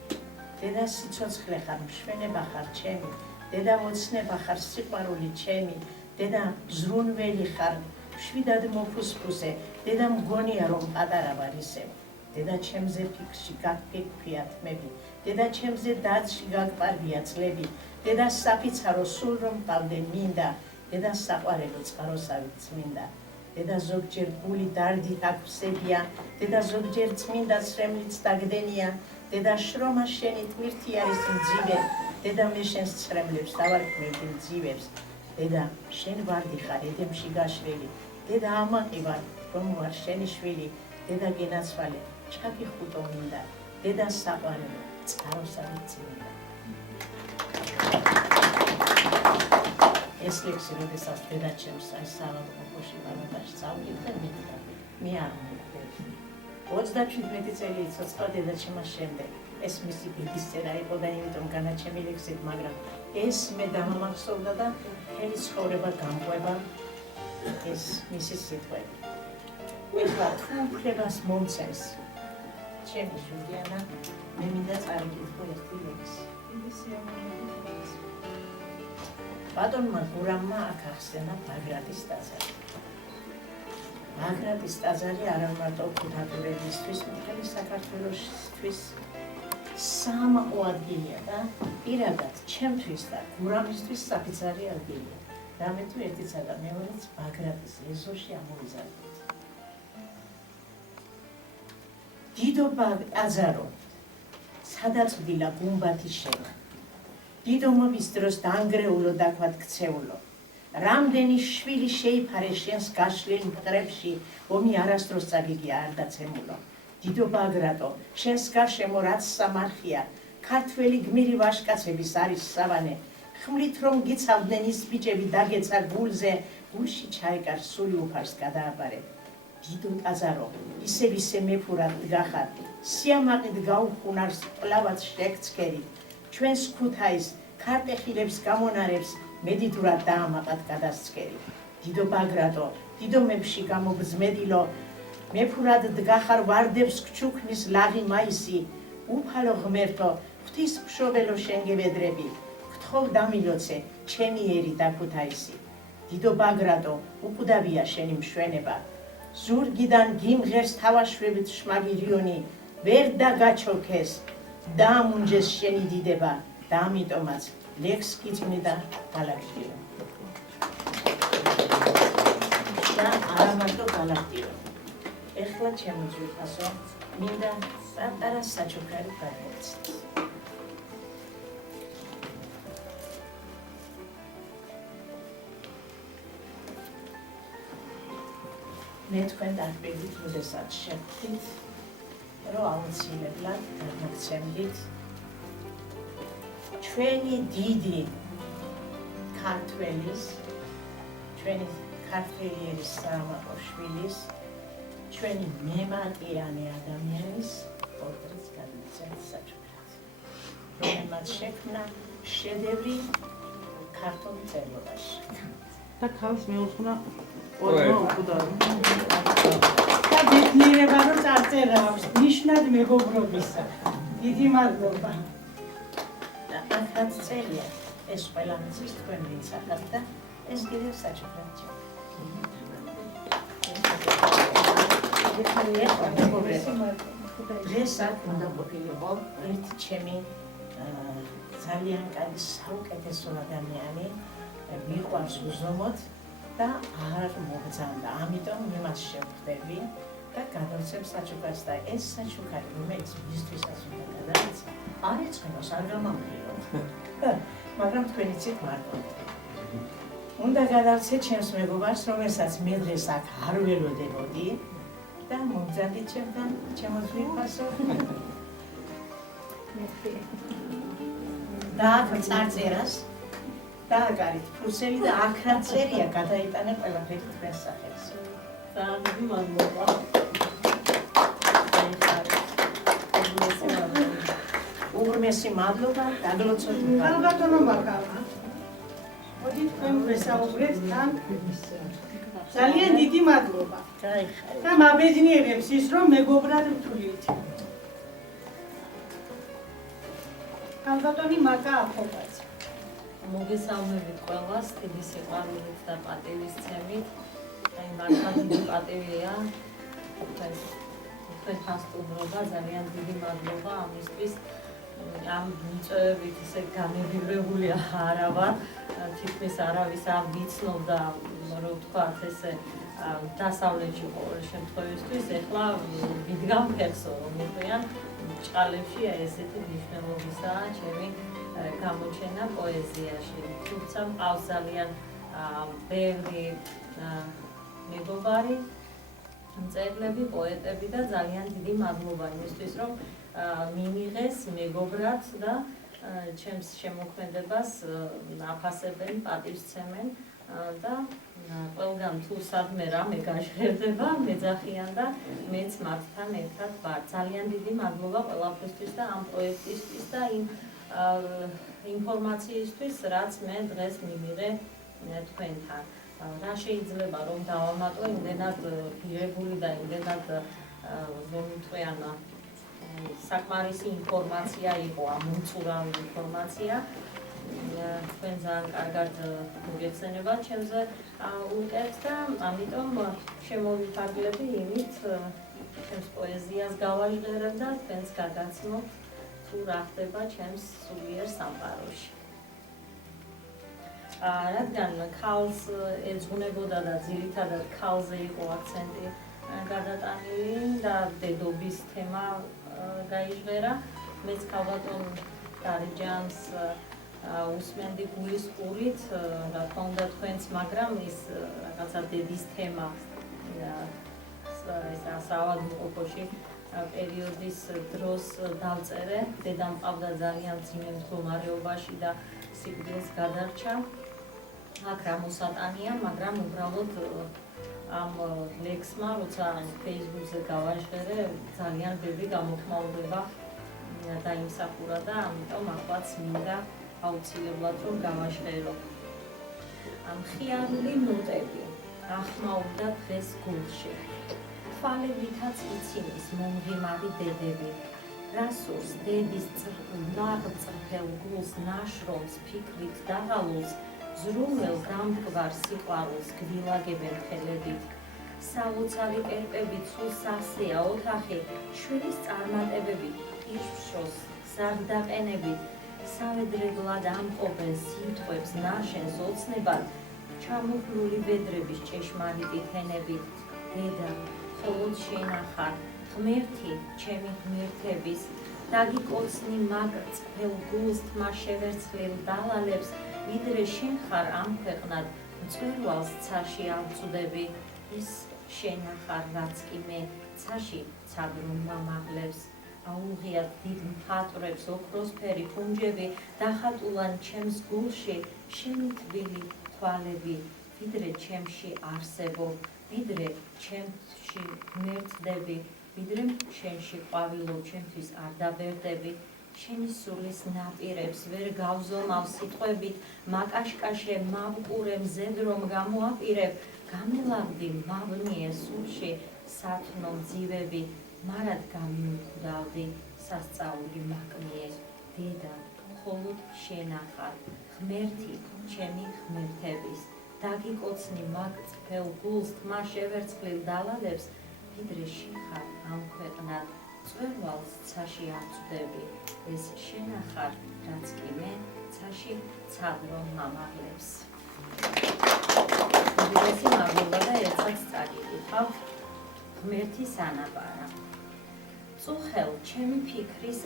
დედას სიცოცხლე ხარ, მშვენება ხარ ჩემი. დედა მოცნება ხარ, სიყვარული ჩემი. დედა ზრუნველი ხარ, მშვიდად მოფუსფუსე, დედა მგონია რომ პატარა ვარ ისევ. დედა ჩემზე ფიქრში გაგფიქრია თმები, დედა ჩემზე დაცში გაგპარვია წლები, დედა საფიცარო სულ რომ მყავდე მინდა, დედა საყვარელო წყაროსავით წმინდა. დედა ზოგჯერ გული დარდით აქვსებია, დედა ზოგჯერ წმინდა ცრემლიც დაგდენია, დედა შრომა შენი ტვირთი არის მძიმე, დედა მე შენს ცრემლებს დავარქმევდი მძივებს, დედა შენ ვარდი ხარ ედემში გაშლილი, დედა ამაყი ვარ რომ ვარ შენი შვილი, დედა გენაცვალე ჩაგიხუტო მინდა, დედა საყვარელო წყაროსავით წმინდა. ეს ლექსი როდესაც დედა ჩემს აი სავარყოფოში ბარბარში წავიდე მე არ მოვიდე. 37 წელი იცოცხლა დედა ჩემას შემდეგ. ეს მისი ბიდის წერა იყო და იმიტომ განაჩემი ლექსით, მაგრამ ეს მე დამამახსოვრდა და მთელი ცხოვრება გამყვება ეს მისი სიტყვები. ეხლა თუ უფლებას მომცემს ჩემი ჟუდიანა, მე მინდა წარიგიქო ერთი ლექსი. ბატონმა გურამმა აქ ახსენა ბაგრატის ტაძარი. ბაგრატის ტაძარი არა მარტო ქუთათურებისთვის, მთელი საქართველოსთვის სამაყო ადგილია და პირადად ჩემთვის და გურამისთვის საფიცარი ადგილია. რამე თუ ერთიცა და მეორეც ბაგრატის ეზოში ამოვიზარდეთ. დიდო ტაძარო, სადაც ვდილა გუმბათი შევა. დიდო მოვის დროს დაანგრეულო დაქვათ ქცეულო. რამდენი შვილი შეიფარე შენს გაშლილ მყრებში, ომი არასდროს წაგიგია არ დაცემულო. დიდო ბაგრატო, შენს გარშემო რაც სამარხია, ქართველი გმირი ვაჟკაცების არის სავანე. ხმლით რომ გიცავდნენ ის ბიჭები დაგეცა გულზე, გულში ჩაეკარ სული უფარს გადააბარე. დიდო ტაძარო, ისე მეფურად დგახარ, სიამაყით გაუხუნარს პლავად შეგცქერი. ჩვენს ქუთაის ქარტეხილებს გამონარებს მედიდურად დაამაყად გადასცქერი. დიდო ბაგრატო, დიდო მეფში გამოგზმედილო, მეფურად დგახარ ვარდებს გჩუქნის ლაღი მაისი, უფალო ღმერთო, ღვთის მშობელო შენ გევედრები, გთხოვ დამილოცე ჩემი ერი და ქუთაისი. დიდო ბაგრატო, უკვდავია შენი მშვენება, ზურგიდან გიმღერს თავაშვებით შმაგი რიონი, ვერ დაგაჩოქეს, დაამუნჯეს შენი დიდება და ამიტომაც ლექს გიწვნი და გალაქტიო. და არა მარტო გალაქტიო. ეხლა ჩემო ძვირფასო, მინდა პატარა საჩუქარი გადმოვიცით. მე თქვენ დაგბედით, როდესაც შევხვდით, რომ აუცილებლად გადმოგცემდით ჩვენი დიდი ქართველის, ჩვენი ქართველიერის სამაყო შვილის, ჩვენი მემატიანე ადამიანის პორტრეტს გადმოგცემთ საჩუქრად, რომელმაც შექმნა შედევრი ქართულ მწერლობაში. და ქალს მეუხნა ორი უკუდავი. და ბედნიერება რომ წარწერა აქვს, ნიშნად მეგობრობისა. დიდი მადლობა. და ახაც წერია, ეს ყველამიცის თქვენ ვიცახat და ეს კიდევ საჩუქრად დღეს აქ უნდა ყოფილიყო ერთი ჩემი ძალიან კარგი საუკეთესო ადამიანი, მიყვარს უზომოდ და არ მოგზავნდა, ამიტომ მე მას შევხვდები და გადავცემ საჩუქარს და ეს საჩუქარი, რომელიც მისთვისაც უნდა გადავიცა, არ ეწყენოს, არ გამამღიეროთ, მაგრამ თქვენ იცით მარტო. უნდა გადავცე ჩემს მეგობარს, რომელსაც მე დღეს აქ არ ველოდებოდი და მომგზავნდით ჩემთან, ჩემო ძვირფასო. და აქ წარწერას დააგარით ფურცელი და აქ რა წერია, გადაიტანე ყველაფერი თქვენს სახელს. ძალიან დიდი მადლობა. უღრმესი მადლობა, დაგლოცოთ. ალბათონო მაგამა. მოდი თქვენ ვესაუბრეთ თან. ძალიან დიდი მადლობა. და მაბედნიერებს ის, რომ მეგობრად ვთვლით. ალბათონი მაგა აფობაც. მოგესალმებით ყველას, დიდი სიყვარულით და პატივისცემით. აი მართლა დიდი პატივია თქვენთან სტუმრობა, ძალიან დიდი მადლობა ამისთვის. ამ მიწვევებით ისე განებივრებულია არა ვარ, თითქმის არავის არ ვიცნობდა, რომ ვთქვათ ესე დასავლეთში ყოველ შემთხვევისთვის, ეხლა ვიდგამ ფეხსო, რომ მეყვიან ჭყალებში ესეთი მნიშვნელობისაა ჩემი გამოჩენა პოეზიაში. თუმცა მყავს ძალიან ბევრი მეგობარი, მწერლები, პოეტები და ძალიან დიდი მადლობა იმისთვის, რომ მიიღეს მეგობრად და ჩემს შემოქმედებას აფასებენ, პატივისცემენ და ყველგან თუ სადმე რამე გაჟღერდება, მეძახიან და მეც მათთან ერთად ვარ. ძალიან დიდი მადლობა ყველაფრისთვის და ამ პროექტისთვის და იმ ინფორმაციისთვის, რაც მე დღეს მივიღე თქვენთან. რა შეიძლება რომ დავამატო, იმდენად ღირებული და იმდენად ზომიტყვიან საკმარისი ინფორმაცია იყო, ამომწურავი ინფორმაცია. თქვენ ძალიან კარგად მოგეხსენებათ ჩემზე უკეთ და ამიტომ შემოვიფარგლები იმით, ჩემს პოეზიას გავაჟღერებ და თქვენს გაგაცნობთ თუ რა ხდება ჩემს სულიერ სამყაროში. რადგან ქალს ეძღვნებოდა და ძირითადად ქალზე იყო აქცენტი გადატანილი და დედობის თემა გაიჟღერა, მეც ქალბატონ დარიჯანს უსმენდი გულისყურით, რა თქმა უნდა თქვენც, მაგრამ ის რაღაცა დედის თემა ეს საავადმყოფოში პერიოდის დროს დავწერე, დედა მყავდა ძალიან მძიმე მდგომარეობაში და სიკვდილს გადარჩა. აქ რა მოსატანია, მაგრამ უბრალოდ ამ ლექსმა, როცა Facebook-ზე გავაჟღერე, ძალიან ბევრი გამოხმაურება დაიმსახურა და ამიტომ ახლაც მინდა აუცილებლად რომ გავაჟღერო. მხიარული ნოტები ახმაურდა დღეს გულში. თვალებითაც იცინის მომღიმარი დედები. რასურს დედის ლაღწრფელ გულს ნაშრომს ფიქრით დაღალულს, ზრუნველს დამდგარ სიყვარულს გვილაგებენ ხელებით. სალოცავი კერპებით სულ სასეა ოთახი, შვილის წარმატებებით, ირშოს სარდაყენებით, სავედრებლად ამყოფენ სიტყვებს ნაშენს ოცნებად, ჩამოხლული ბედრების ჭეშმარიტი თენებით. დედა, მხოლოდ შენ ახარ, ღმერთი, ჩემი ღმერთების, დაგიკოცნი მაგ წფელ გულს თმა შევერცხლილ დალალებს, ვიდრე შენ ხარ ამ ქვეყნად, მწვერვალს ცაში ავწუდები, ის შენ ახარ, რაც კი მე ცაში ცაგრუმ მამაღლებს. აუღიათ დიდ მხატვრებს ოქროსფერი ფუნჯები, დახატულან ჩემს გულში შენი თბილი თვალები, ვიდრე ჩემში არსებობ, ვიდრე ჩემში ღმერთდები, ვიდრე შენში ყვავილობ, ჩემთვის არ დაბერდები. შენი სულის ნაპირებს ვერ გავზომავ სიტყვებით, მაკაშკაშე მავყურე მზედ რომ გამოაპირებ, გამელავდი მავნიე სულში სათნო მძივები, მარად გამიმკვდავდი სასწაული მაკმიე. დედა, მხოლოდ შენ ახარ, ღმერთი ჩემი ღმერთების, დაგიკოცნი მაგ წფელ გულს თმა შევერცხლილ დალალებს, ვიდრე შენ ხარ ამ ქვეყნად, მწვერვალს ცაში ავწუდები, ეს შენ ახარ, რაც კი მე ცაში ცადრო მამაღლებს. უდიდესი მადლობა და ერთსაც წაგიკითხავ ღმერთის ანაბარა. წუხელ ჩემი ფიქრის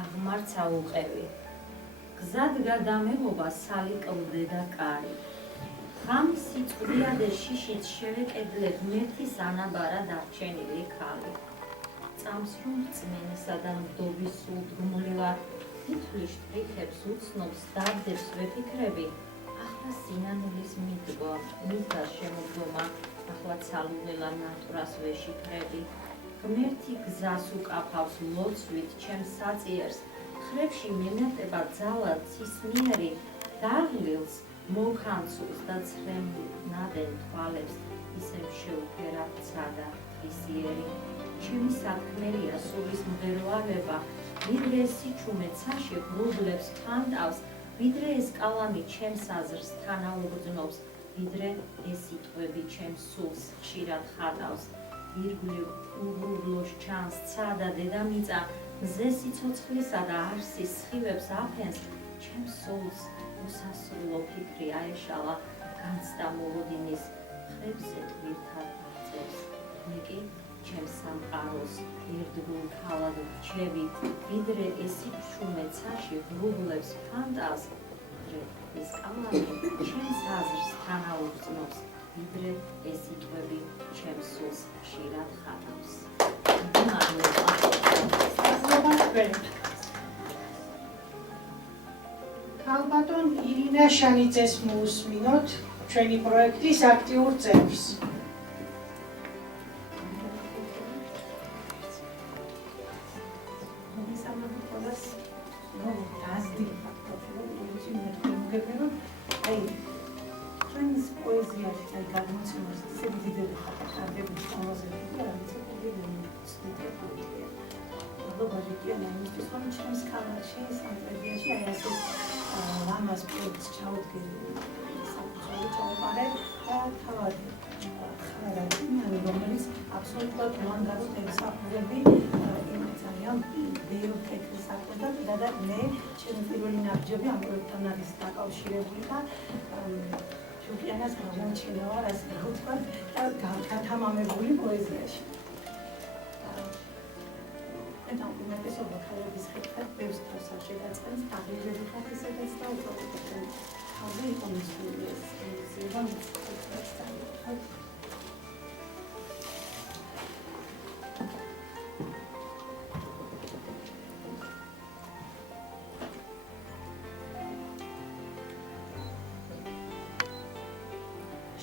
აღმარც აუყევი, გზად გადამეღობა სალიკლდე და კარი. ღამი სიწყდია და შიშით შევეკედლე ღმერთის ანაბარა დარჩენილი ქალი. წამსრულ რწმენისა და მგდობის სულდგმული ვარ, თითვლის შტრიქებს უცნობს დარდებს ვეფიქრები, ახლა სინანულის მიდგა შემოდგომა, ახლა ცალუღელა ნატვრას ვეშიფრები. ღმერთი გზას უკაფავს ლოცვით ჩემს საწიერს, ხრებში მემეტება ძალა ცისმიერი, დაღლილს მოხანცულს და ცრემლადენ თვალებს, ისევ შეუფერა ცადა ისიერი. ჩემი სათქმელია სულის მღერვალება, ვიდრე სიჩუმე ცაში ღრუბლებს ფანტავს, ვიდრე ეს კალამი ჩემს აზრს თანაუგრძნობს, ვიდრე ეს სიტყვები ჩემს სულს ხშირად ხატავს. ირგვლივ უღრუბლოს ჩანს ცა და დედამიწა, მზე სიცოცხლისა და არსის სხივებს აფენს, ჩემს სულს უსასრულო ფიქრი აეშალა, განცდა მოლოდინის ხრებზე ტვირთად აწევს. მე კი ჩემს სამყაროს ერთგულ ქალად რჩევით, ვიდრე ეს იფშუმე ცაში ღრუბლებს ფანტას, ვიდრე ეს კალამი ჩემს აზრს თანაუგრძნობს, ვიდრე ეს სიტყვები ჩემს სულს ხშირად ხატავს. ქალბატონ ირინა შანიძეს მოусმინოთ ჩვენი პროექტის აქტიურ წევრს. ჩვენს პოეზიაში და გამოცემას ისეთი დიდები ხარდების ამაზები და ამისთვის რომ ჩემს ქალაქში სამტრედიაში აი ასე ლამას პროექტს ჩავდგენე საკუთარი ჩავყარე და თავად ხარადი რომელიც აბსოლუტურად უანგაროდ ემსახურები იმ ძალიან ბევრ კეთილს აკვდა და მე ჩემი პირველი ნაბიჯები ამ პროექტთან არის დაკავშირებული და შუქიანას გამოჩენა ვარ ასე ვთქვათ და გათამამებული პოეზიაში. და უმეტესობა ქალების ხერხად ბევრს თავს არ შეგაწყენს, აღიარებულ ხალხისადაც და უბრალოდ თავზე იყო მისული ეს ზედა მიწას დაიხოთ.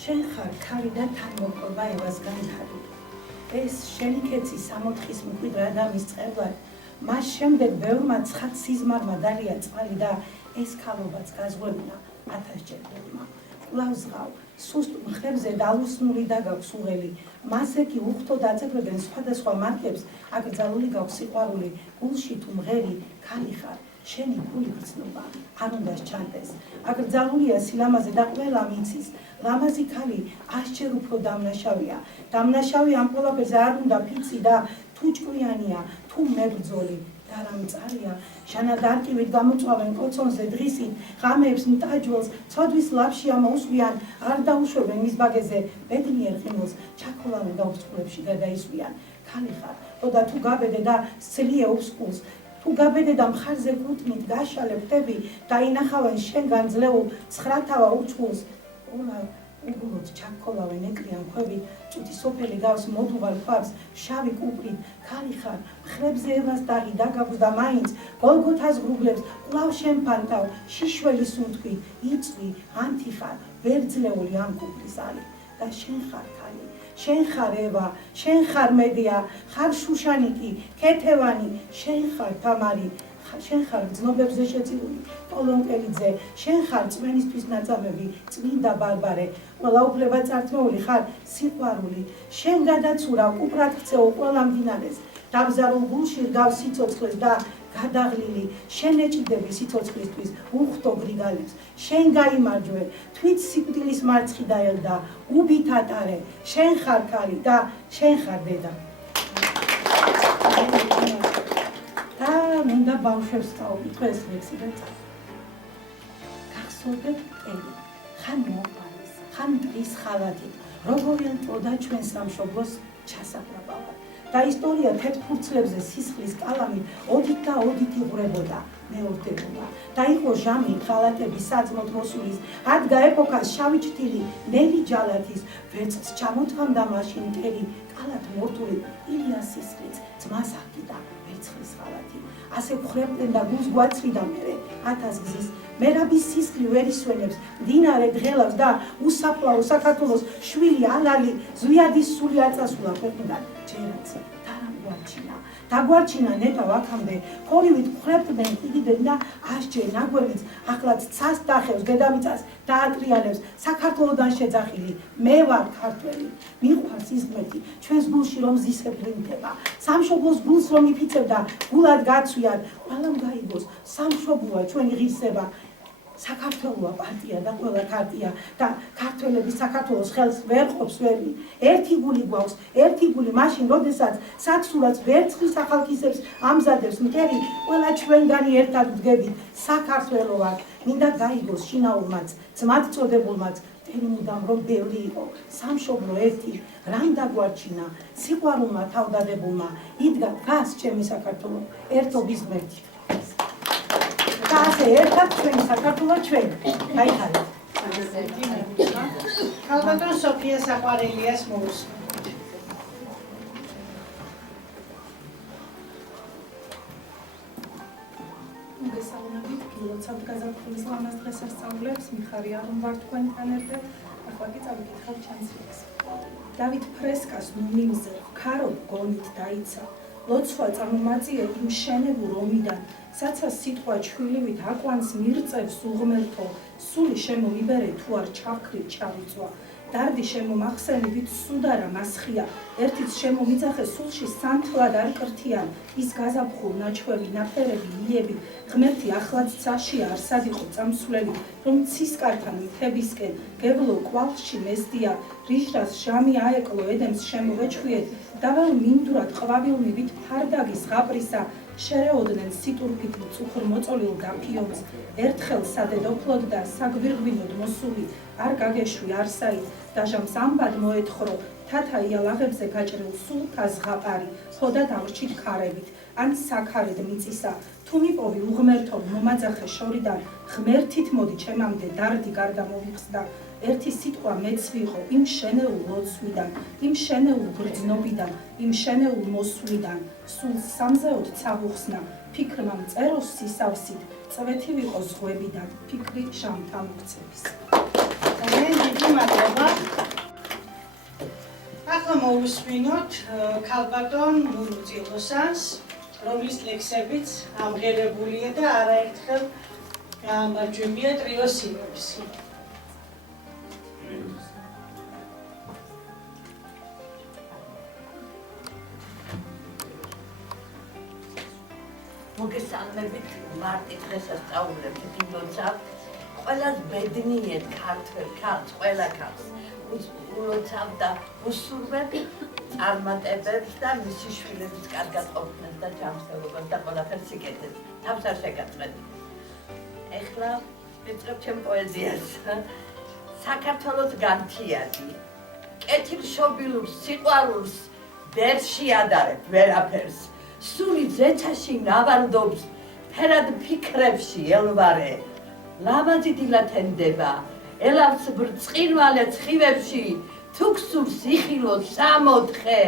შენ ხარ ქარი და თან მოყვება ევასგან თარი. ეს შენი ქეცი სამოთხის მკვიდრ ადამიანის წყევლად, მას შემდეგ ბევრმა ცხად სიზმარმა დალია წყალი და ეს ქალობაც გაზღვევნა 1000 ჯერმა. კვლავ ზღავ, სუსტ მხრებზე დალუსნული და გაქვს უღელი, მასზე კი უხთო დაწებებენ სხვადასხვა მარკებს, აკრძალული გაქვს სიყვარული, გულში თუ მღერი, ქალი ხარ, შენი გული გრძნობა, არ უნდა ჩანდეს. აკრძალულია სილამაზე და ყველა მიცის, ლამაზი ქალი 100 ჯერ უფრო დამნაშავია. დამნაშავი ამ ყველაფერზე არ უნდა ფიცი და თუ ჭკვიანია, თუ მებრძოლი და რა მწარია, შანადარკივით გამოწვავენ კოცონზე დღისით, ღამეებს მტაჯველს, ცოდვის ლაფში ამოუსვიან, არ დაუშვებენ მის ბაგეზე, ბედნიერ ყინულს, ჩაქოლავენ და ურწყვლებში გადაისვიან. ქალი ხარ, და თუ გაბედე და სცლიეობს კულს, თუ გაბედე და მხარზე კუტმით გაშალებ ხტები და ინახავენ შენგან ძლეულ ცხრათავა უწყულს, უგულოდ ჩაქოლავენ ეკრიან ქვები, წუთი სოფელი გავს მოდუღარ ქვაბს, შავი კუპრით, ქალი ხარ, მხრებზე ევას დაღი დაგაქვს და მაინც, გოლგოთას ღრუბლებს, კვლავ შენ ფანთავ, შიშველი სუნთქვი, იწვი, ანთი ხარ, ვერძლეული ამ კუპრის ალი და შენ ხარ ქალი. შენ ხარ ევა, შენ ხარ მედია, ხარ შუშანიკი, ქეთევანი, შენ ხარ თამარი, შენ ხარ გრძნობებზე შეწირული, პოლონკელიძე, შენ ხარ წმენისთვის ნაწამები, წმინდა ბარბარე, ყველა უფლება წართმეული ხარ სიყვარული, შენ გადაცურა, კუპრად ქცეო ყველა მდინარეს, დაბზარულ გულში რგავს სიცოცხლეს და გადაღლილი, შენ ეჭიდები სიცოცხლისთვის უხთო გრიგალებს, შენ გაიმარჯვე, თვით სიკვდილის მარცხი დაელდა, უბით ატარე, შენ ხარ ქალი და შენ ხარ დედა. და მინდა ბავშვებს წავიკითხო ეს ლექსი და გახსოვდეთ ელი, ხან მოყვარის, ხან მტრის ხალათით, როგორ ელტოდა ჩვენ სამშობლოს ჩასაფრაბავად. და ისტორია თეთრ ფურცლებზე სისხლის კალამით ოდით და ოდით იღვრებოდა, მეორდებოდა. და იყო ჟამი ხალათების საძმოთ მოსulis, ადგა ეპოქას შავი ჭთილი, ნელი ჯალათის, ვერცხლს ჩამოთვამდა მაშინ მტერი, კალათ მორთული ილიას სისხლიც, ძმას აღდიდა ვერცხლის ხალათი. ასე ვხრებდნენ და გულს გვაცრიდა მერე 1000 გზის, მერაბის სისხლი ვერ ისვენებს, მდინარე დღელავს და უსაფლაო საქართველოს შვილი ალალი, ზვიადის სული არ წასულა ქვეყნიდან, ჯერაც დარამ გვარჩინა. დაგვარჩინა ნეტა ვაქამდე, ხორივით ვხრებდნენ, კიდიდნენ და ასჯერ ნაგვევიც, ახლაც ცას დახევს დედამიწას დაატრიალებს, საქართველოდან შეძახილი, მე ვარ ქართველი, მიყვარს ის ღმერთი, ჩვენს გულში რომ ზისები მდება, სამშობლოს გულს რომ იფიცებდა, გულად გაცვიათ, ყველამ გაიგოს, სამშობლოა ჩვენი ღირსება, საქართველოა პარტია და ყველა ქარტია და ქართველები საქართველოს ხელს ვერ ყოფს ვერი. ერთი გული გვაქვს, ერთი გული მაშინ, როდესაც საცურაც ვერცხლის ახალგაზრდებს ამზადებს მტერი, ყველა ჩვენგანი ერთად ვდგებით საქართველო ვარ. მინდა გაიგოს შინაურმაც, ძმად წოდებულმაც, მუდამ რომ ბევრი იყო, სამშობლო ერთი, რამ დაგვარჩინა, სიყვარულმა თავდადებულმა, იდგა დგას ჩემი საქართველო, ერთობის ღმერთით. და ასე ერთად ჩვენი საქართველო ჩვენ. გაიხარეთ. ქალბატონ სოფია საყვარელიას მოუსმინოთ. მოგესალმებით, გილოცავთ გაზაფხულის ლამაზ დღესასწაულებს, მიხარია რომ ვარ თქვენთან ერთად, ახლა კი წავიკითხავთ ჩემს ლექსს. დავით ფრესკას ნუნიმზე ვქარო გონით დაიცა, ლოცვა წამომაწია იმ შენებურ ომიდან, საცას სიტყვა ჩხვილივით აკვანს მირწევს უღმერთო, სული შემოიბერე თუ არ ჩავქრით ჩავიწვა. დარდი შემომახსენებით სუდარა მასხია, ერთიც შემომიძახე სულში სანთლად არ კრთიან, ის გაზაფხულ ნაჩვევი, ნაფერები, იები, ღმერთი ახლაც ცაშია, არსად იყო წამსვლელი, რომ ცისკართან მთებისკენ, გევლო კვალში მესდია, რიჟრას ჟამი აეკლო ედემს შემოვეჩვიეთ, დავალ მინდურად ყვავილნივით ფარდაგის ღაპრისა, შერეოდნენ სიტურფით მწუხურ მოწოლილ დაფიონს, ერთხელ სადედოფლოდ და საგვირგვინოდ მოსული, არ გაგეშვი არსაით, დაჟამს ამბად მოეთხრო, თათა იალაღებზე გაჭრილ სულთა ზღაპარი, ხოდა დავრჩით ქარებით, ან საქარედ მიწისა, თუ მიპოვი უღმერთო მომაძახე შორიდან, ღმერთით მოდი ჩემამდე დარდი გარდა მოვიხსდა, ერთი სიტყვა მეც ვიყო იმ შენეულ ლოცვიდან, იმ შენეულ ბრძნობიდან, იმ შენეულ მოსვლიდან, სულ სამზეოდ ცავუხსნა, ფიქრმა მწეროს სისავსით, წვეთი ვიყო ზღვებიდან, ფიქრი ჟამთა მოგცემის. დიდი მადლობა. ახლა მოვუსმინოთ ქალბატონ მურუძილოსანს, რომლის ლექსებიც ამღერებულია და არაერთხელ გაამარჯვებია ტრიო სინოპსი. მოგესალმებით მარტი დღესასწაულებს გილოცავთ ყველას ბედნიეთ ქართველ ქალს ყველა ქალს ულოცავ და უსურვებ წარმატებებს და მისი შვილების კარგად ყოფნას და ჯანმრთელობას და ყველაფერს იკეთებს თავს არ შეგაწყვეტ. ეხლა ვიწყებ ჩემ პოეზიას. საქართველოს განთიადი კეთილშობილურ სიყვარულს ვერ შეადარებ ვერაფერს. სული ზეცაში ნავარდობს, ფერად ფიქრებში ელვარე, ლამაზი დილათენდება, ელავს ბრწყინვალე ცხივებში, თუ გსურს იხილოს სამოთხე,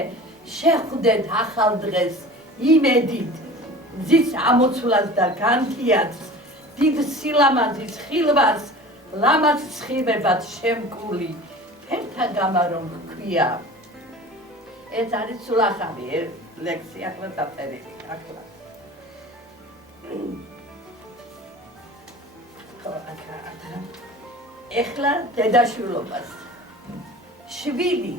შეხვდეთ ახალ დღეს იმედით, მზის ამოცვლას და განთიადს, დიდ სილამაზის ხილვას, ლამაზ ცხივებად შემკული, ფერთა გამა რომ ჰქვია. ეს არის სულახავი ლექსი ახლა დაწერილი ახლა. ეხლა დედაშვილობას. შვილი,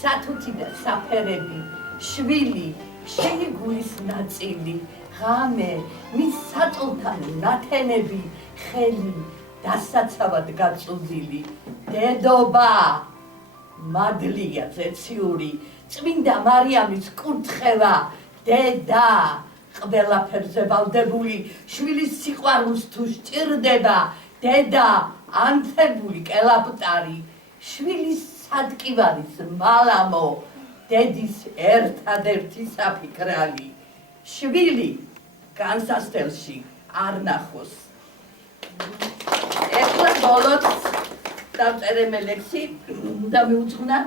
სათუთი და საფერები, შვილი, შენი გულის ნაწილი, ღამე, მის საწოლთან ნათენები, ხელი, დასაცავად გაწუძილი, დედობა, მადლია ზეციური, წმინდა მარიამის კურთხევა, დედა, ყველაფერზე ვალდებული, შვილის სიყვარულს თუ სჭირდება, დედა, ანთებული კელაპტარი, შვილის სადკივარის მალამო, დედის ერთადერთი საფიქრალი, შვილი განსასწელში არ ნახოს. ეხლა ბოლოს დავწერე მე ლექსი და მიუძღვნა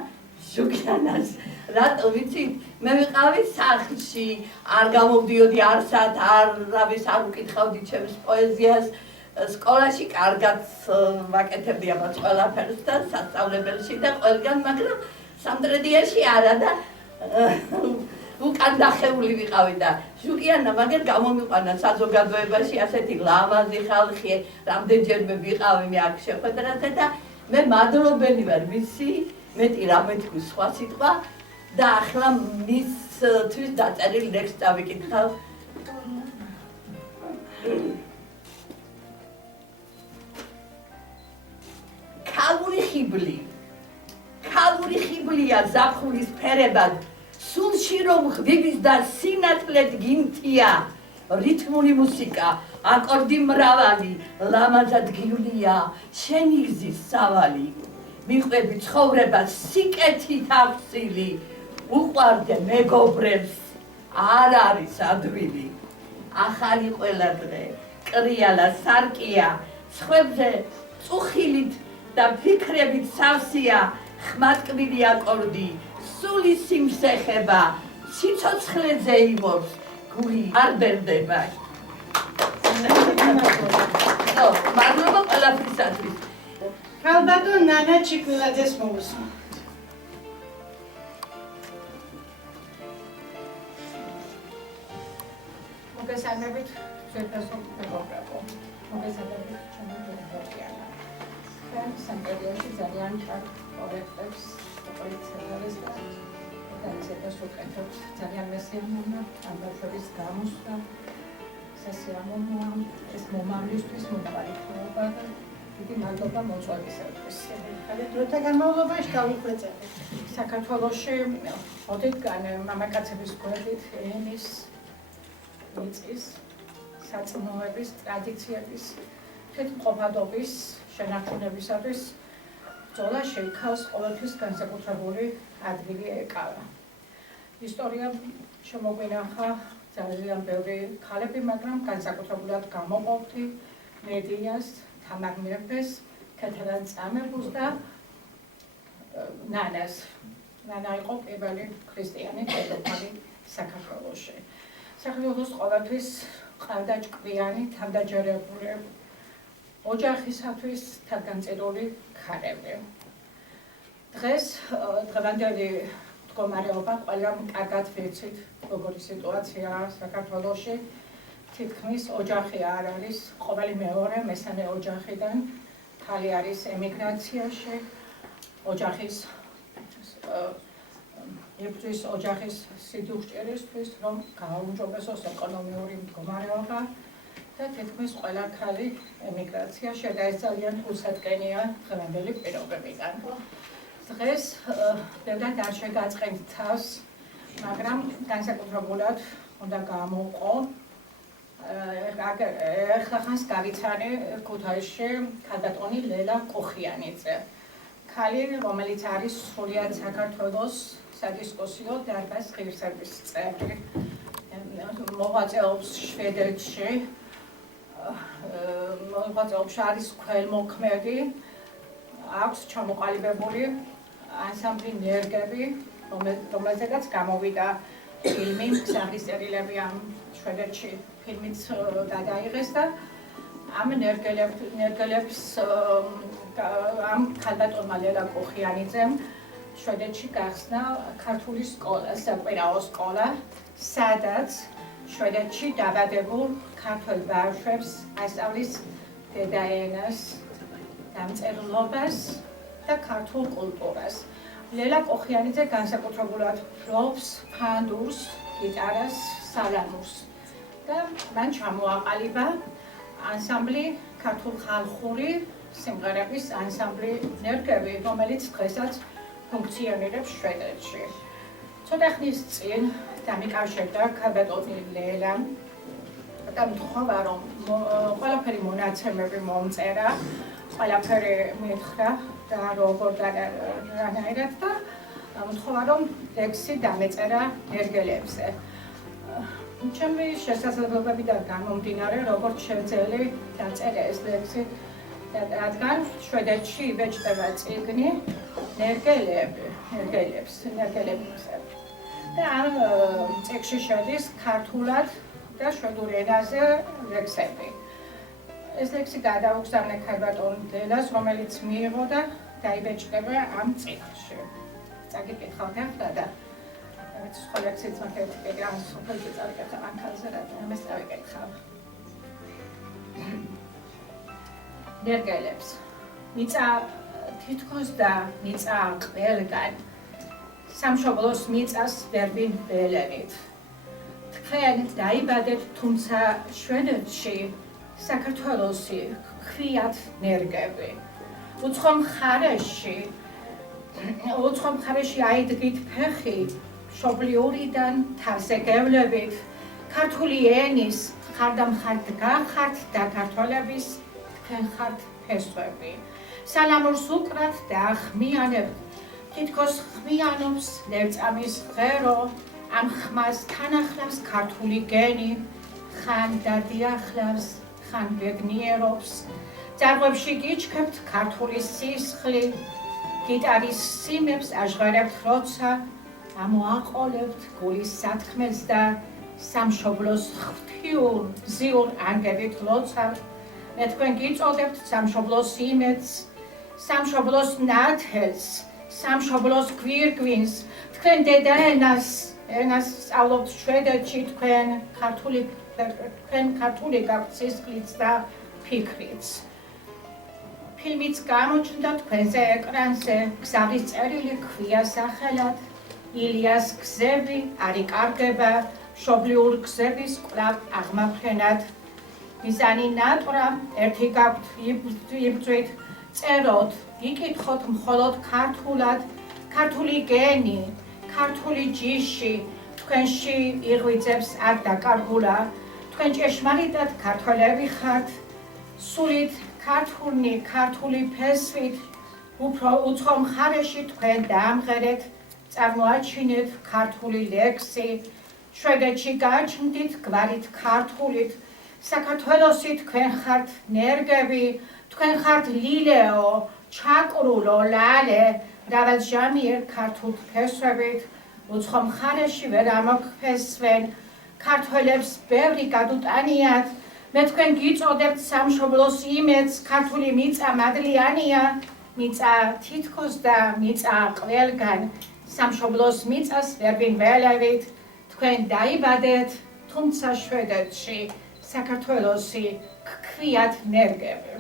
ჟუკიანას. რატო ვიცით? მე ვიყავი სახლში, არ გამოვდიოდი არსად, არავის არ უკითხავდი ჩემს პოეზიას. სკოლაში კარგად ვაკეთებდი ამას ყველაფერს და სასწავლებელში და ყველგან, მაგრამ სამტრედიაში არა და უკან დახეული ვიყავი და ჟუკიანა მაგერ გამომიყვანა საზოგადოებაში ასეთი ლამაზი ხალხი, რამდენჯერმე ვიყავი მე აქ შეხვედრაზე და მე მადლობელი ვარ მისი, მეტი რამე თქვი სხვა სიტყვა და ახლა მისთვის დაწერილ ლექსს დავიკითხავ. ქალური ხიბლია ზაფხულის ფერებად, სულში რომ ღვივის და სინათლედ გიმთია, რითმული მუსიკა, აკორდი მრავალი, ლამაზად გივლია, შენი გზის სავალი. მიყვები ცხოვრებას სიკეთით აღსილი, უყვარდე მეგობრებს, არ არის ადვილი. ახალი ყველა დღე, კრიალა სარკია, სხვებზე წუხილით და ფიქრებით სავსია, ხმატკბილი აკორდი, სული სიმსეხება, სიცოცხლეზე იმობს, გული არ ბერდება. მადლობა ყველაფრისათვის. ქალბატონ ნანა ჩიკვილაძეს მოусმენთ. მოგესალმებით, ძვირფასო მეგობრებო. მოგესალმებით, ჩემო მეგობრებო. ჩვენ სამყაროში ძალიან კარგ პროექტებს პროექტებს და განცდას უკეთებთ. ძალიან მესიამოვნებთ ამ ბავშვების გამოსვლა. სასიამოვნოა ეს მომავლისთვის მომყარება და დიდი მადლობა მოწვევისათვის. დროთა განმავლობაში გავიხვეწებთ. საქართველოში ოდითგან მამაკაცების გვერდით ენის მიწის, საწინოების, ტრადიციების, თვითმყოფადობის, შენარჩუნებისათვის ბრძოლა შეიქმნას ყოველთვის განსაკუთრებული ადგილი ეკავა. ისტორია შემოგვინახა ძალიან ბევრი ქალები, მაგრამ განსაკუთრებულად გამოყოფდი მედიას, თამარ მეფეს, ქეთევან წამებულს და ნანას. ნანა იყო პირველი ქრისტიანი დედოფალი საქართველოში. საქართველოს ყოველთვის ყავდა ჭკვიანი, თანდაჯერებული ოჯახისათვის თაგანწირული ქალები. დღეს დღევანდელი მდგომარეობა ყველამ კარგად ვიცით, როგორი სიტუაციაა საქართველოში. თითქმის ოჯახი არ არის, ყოველი მეორე, მესამე ოჯახიდან ქალი არის ემიგრაციაში, ოჯახის ებრძვის ოჯახის სიდუხჭერისთვის, რომ გააუმჯობესოს ეკონომიური მდგომარეობა და თითქმის ყველა ქალი ემიგრაციაში და ეს ძალიან უსადკენია დღევანდელი პირობებიდან. დღეს ბევრად არ შეგაწყენთ თავს, მაგრამ განსაკუთრებულად უნდა გამოვყო ეხლახანს გავიცანი ქუთაისში ქალბატონი ლელა კოხიანიძე. ქალი, რომელიც არის სრულიად საქართველოს სადისკუსიო დარბაზ ღირსების წევრი, მოღვაწეობს შვედეთში, არის ქველმოქმედი, აქვს ჩამოყალიბებული ანსამბლი ნერგები, რომელზედაც გამოვიდა ფილმი „გზალის წერილები“ ამ შვედეთში ფილმიც გადაიღეს და ამ ნერგელებს ამ ქალბატონმა ლელა კოხიანიძემ შვედეთში გახსნა ქართული სკოლა, საკვირაო სკოლა, სადაც შვედეთში დაბადებულ ქართველ ბავშვებს ასწავლის დედაენას, დამწერლობას და ქართულ კულტურას. ლელა კოხიანიძე განსაკუთრებულად ფლობს ფანდურს, გიტარას, სალამურს და მან ჩამოაყალიბა ანსამბლი ქართულ ხალხური სიმღერების ანსამბლი ნერგები, რომელიც დღესაც ფუნქციონირებს შვედეთში. ცოტა ხნის წინ დამიკავშირდა ქალბატონი ლელა და მთხოვა, რომ ყველაფერი მონაცემები მომწერა, ყველაფერი მითხრა და როგორ და რანაირად და მთხოვა, რომ ლექსი დამეწერა ნერგელებზე. ჩემი შესაძლებლობებიდან გამომდინარე, როგორც შევძელი დაწერა ეს ლექსი, რადგან შვედეთში იბეჭდება წიგნი ნერგელებს. და ამ წიგნში შედის ქართულად და შვედურ ენაზე ლექსები. ეს ლექსი გადაუგზავნა ქალბატონ ლელას, რომელიც მიიღო და დაიბეჭდება ამ წიგნში. წაგიკითხავთ ახლა და სხვა ლექსიც მაგერტი ამ სოფელში წავიკითხავ ამ ქალზე, რატომ ამას წავიკითხავ. ნერგელებს. მიწა თითქოს და მიწა ყველგან. სამშობლოს მიწას ვერ ვინველებით. თქვენ დაიბადეთ, თუმცა შვედეთში საქართველოსი ხვიათ ნერგები. უცხო მხარეში აიდგით ფეხი მშობლიურიდან თავზე გევლებით ქართული ენის ხარდამხარდ გახართ და ქართველების თქვენ ხართ ფესვები. სალამურს უკრათ და ახმიანებთ, თითქოს ხმიანობს ლერწამის ღერო, ამ ხმას თანახლავს ქართული გენი, ხან დადიახლავს, ხან ბედნიერობს. ძარღვებში გიჩქებთ ქართული სისხლი, გიტარის სიმებს აჟღერებთ როცა, ამოაყოლებთ გულის სათხმელს და სამშობლოს ღვთიურ მზიურ ანგებით ლოცავთ. მე თქვენ გიწოდებთ სამშობლოს იმედს, სამშობლოს ნათელს, სამშობლოს გვირგვინს, თქვენ დედა ენას სწავლობთ შვედეთში, თქვენ ქართული გაქვთ სისხლიც და ფიქრიც. ფილმიც გამოჩნდა თქვენზე ეკრანზე, გზავის წერილი ქვია სახელად, ილიას გზები არ იკარგება, მშობლიურ გზების კვლავ აღმაფრენად. მიზანი ნატრა, ერთი გაქვთ იბრძვით, წეროთ, იკითხოთ მხოლოდ ქართულად, ქართული გენი, ქართული ჯიში, თქვენში იღვიძებს არ დაკარგულა, თქვენ ჭეშმარიტად ქართველები ხართ, სულით ქართული ფესვით, უფრო უცხო მხარეში თქვენ დაამღერეთ, წარმოაჩინეთ ქართული ლექსი, შვედეთში გააჩნდით გვარით ქართულით, საქართველოსი თქვენ ხართ ნერგები, თქვენ ხართ ლილეო, ჩაკრულო, ლალე, მრავალჟამიერ ქართულ ფესვებით, უცხო მხარეში ვერ ამოგფესვენ, ქართველებს ბევრი გადუტანიათ, მე თქვენ გიწოდებთ სამშობლოს იმედს, ქართული მიწა მადლიანია, მიწა თითქოს და მიწა ყველგან, სამშობლოს მიწას ვერ ვინველევით, თქვენ დაიბადეთ, თუმცა შვედეთში, საქართველოსი გქვიათ ნერგები.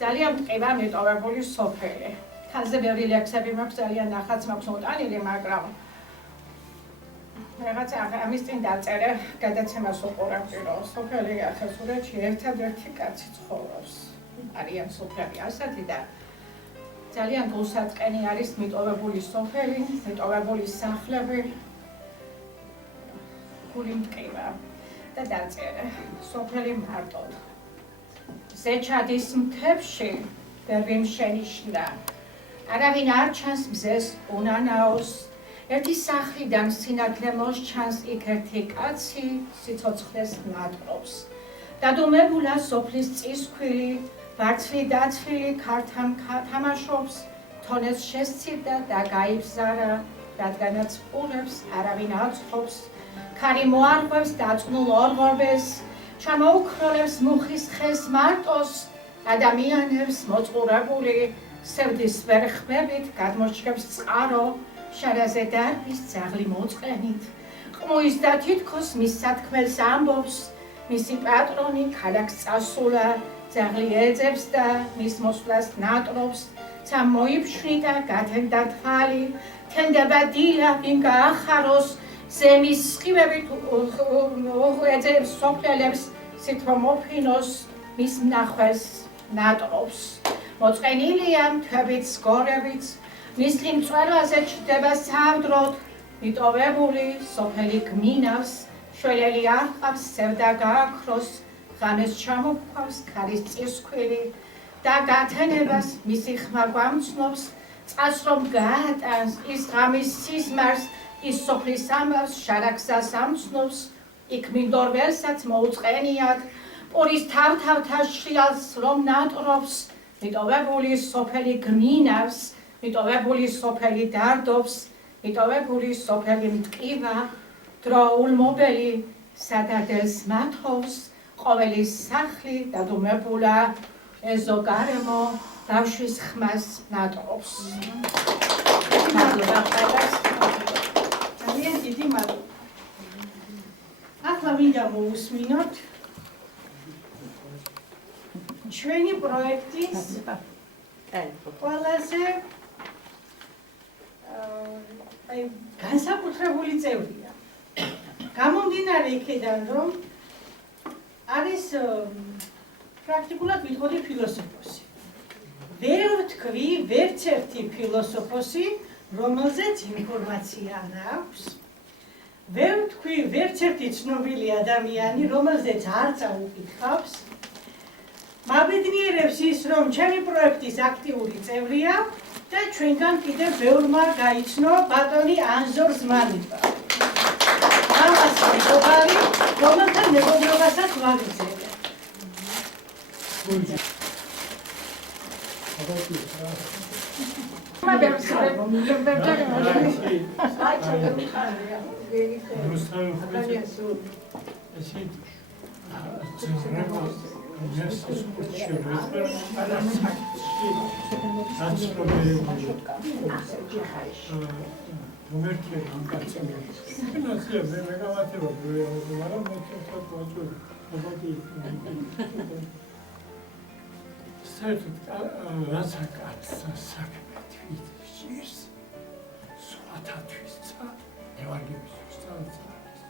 ძალიან მტკივა მიტოვებული სოფელი. ხაზზე ბევრი ლექსები მაქვს, ძალიან ნახაც მაქვს მოტანილი, მაგრამ რაღაცა ამის წინ დაწერე, გადაცემას უყურებდი, რომ სოფელი ახალსურეთში ერთადერთი კაცი ცხოვრობს. არიან სოფლები ასეთი და ძალიან გულსატკენი არის მიტოვებული სოფელი, მიტოვებული სახლები, გული მტკივა და დაწერე, სოფელი მარტოდ. ზეჩადის მთებში ვერ ვიმშენიშნა, არავინ არ ჩანს მზეს უნანაოს, ერთი სახლიდან სინათლე მოსჩანს, იქ ერთი კაცი სიცოცხლეს ნატყობს. დადუმებულა სოფლის წისქვილი, ვარცლი დაცლილი ქართან თამაშობს, თონეს შესცირდა და გაიბზარა, რადგანაც პურებს არავინ აწყობს, ქარი მოარღვევს დაწნულ ორღორბეს, ჩამოუქროლებს მუხის ხეს მარტოს, ადამიანებს მოწყურებული, სევდის ვერ ხმებით გადმოჩქებს წყარო, შარაზე დარბის ძაღლი მოწყენით, ყმუის და თითქოს მის სათქმელს ამბობს, მისი პატრონი ქალაქს წასულა, ძაღლი ეძებს და მის მოსვლას ნატრობს, ცა მოიფშვნიდა გათენდა თვალი, თენდება დილა ვინ გაახაროს, ზემის სხივებით უეძებს სოფლელებს, სითბო მოფინოს, მის მნახველს ნატრობს. მოწყენილია მთებით სგორებით, მისლი მწვერვალზე ჩდება სავდროდ, მიტოვებული სოფელი გმინავს, შველელი არ ყავს სევდა გააქროს, ღამეს ჩამოფქვავს ქარის წისქვილი და გათენებას მისი ხმა გვამცნობს, წყალს რომ გაატანს ის ღამის სიზმარს, ის სოფლის ამბავს შარაგზას ამცნობს, იქ მინდორველსაც მოუწყენიათ, პურის თავთავთა შრიალს რომ ნატრობს, მიტოვებული სოფელი გმინავს, მიტოვებული სოფელი დარდობს, მიტოვებული სოფელი მტკივა, დროულ მობელი სადადელს მათოვს, ყოველი სახლი დადუმებულა, ეზო გარემო ბავშვის ხმას ნატრობს. ძალიან დიდი მადლობა. ახლა მინდა მოусმინოთ ჩვენი პროექტის ყველაზე განსაკუთრებული წევრია. გამომდინარე იქიდან, რომ არის პრაქტიკულად ვიტყოდი ფილოსოფოსი. ვერ ვთქვი ვერც ერთი ფილოსოფოსი, რომელზეც ინფორმაცია არ აქვს. ვერ ვთქვი ვერც ერთი ცნობილი ადამიანი, რომელზეც არ წაუკითხავს. მაბედნიერებს ის, რომ ჩემი პროექტის აქტიური წევრია და ჩვენგან კიდევ ბევრმა გაიცნო ბატონი ანზორ ზმანება. ამას მეგობარი, რომელთან მეგობრობასაც ვაგრძელებ. რაც აკაცსა საქმე თვით ჟირს, სხვათათვის ცა, ევანგელიის სწავლაც არის.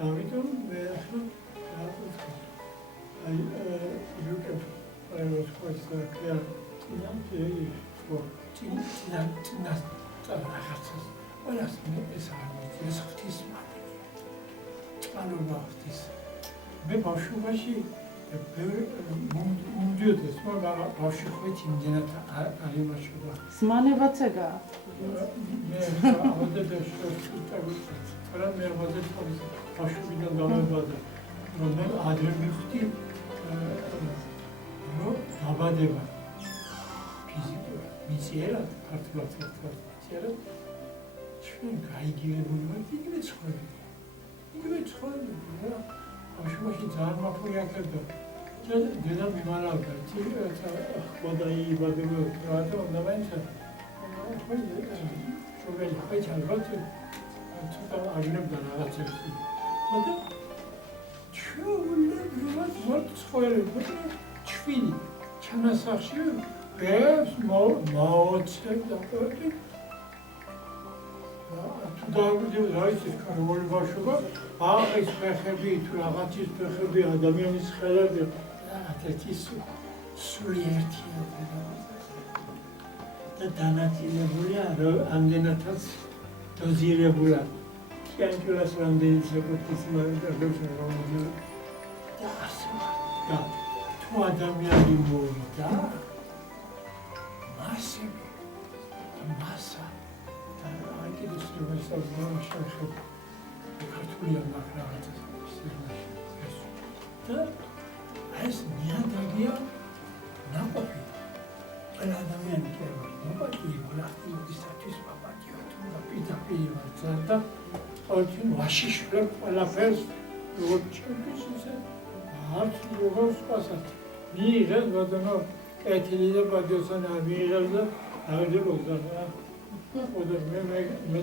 ამიტომ მე ახლა რა ვთქვი, ვთქვი, რაღაცას, ყველას ეს არის ღვთის მადლია, წყალობა ღვთის. მე ბავშვობაში მომდიოდეს, მაგრამ ბავშვობით იმდენად არ იმაშობა. ზმანებაც ეგა? მე ავადდები შევწყვეტ, მაგრამ მე ავადდები ბავშვიდან დამებადა, რომ მე ადრე მივხვდი, რომ დაბადება ფიზიკურად, მიწიერად, ქართულად მიწიერად, ჩვენ გაიგივებული ვართ, იგივე ცხოვრებია. იგივე ცხოვრებია. ბავშვობაში ძალიან მაფური აქებდა. დედამ იმალავდა, ხოდა იიბადება რატო უნდა მაინც შობელი ხეჭ ალბათ ცოტა აგნებდა რაღაცებს. ხოდა ჩვეულებრივად ვართ ცხოვრება, ჩვენი ჩანასახში ბევრს მაოცებ და ყველი თუ დაგვიდება რა იცის კარგული ბავშვობა, აღის ფეხები თუ რაღაცის ფეხები, ადამიანის ხელები, ერთ-ერთი სული ერთია და დანაწილებულია, ამდენადაც დოზირებულა. კიანკილას რამდენი საკუთის მარადებს რომელი და ასე და თუ ადამიანი მოვიდა, მასა კიდე სწორად შეხებ ქართული ამაღლაღაც და ეს ნიადაგია ნაყოფი ყველა ადამიანი კერა ნაყოფი ვოლახტიობისათვის პაპატიო თუ პირდაპირ და ყოველთვის ვაშიშვლებ ყველაფერს როგორც ჩემთვის ისე არც როგორც პასად მიიღეს ბატონო კეთილი და პატიოსანი მიიღეს და აღდებოდა რა ხოდა მე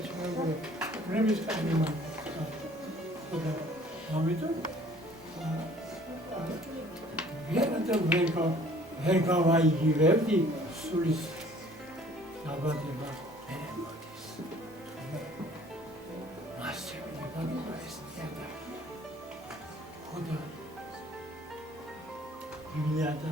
ჩემი პრემიის კანიმა ხოდა ამიტომ ვერ გავაიგივებდი სულის დაბადება ერემოდის მასები დაბადება ეს ნიადაგი ხოდა ბიბლიადა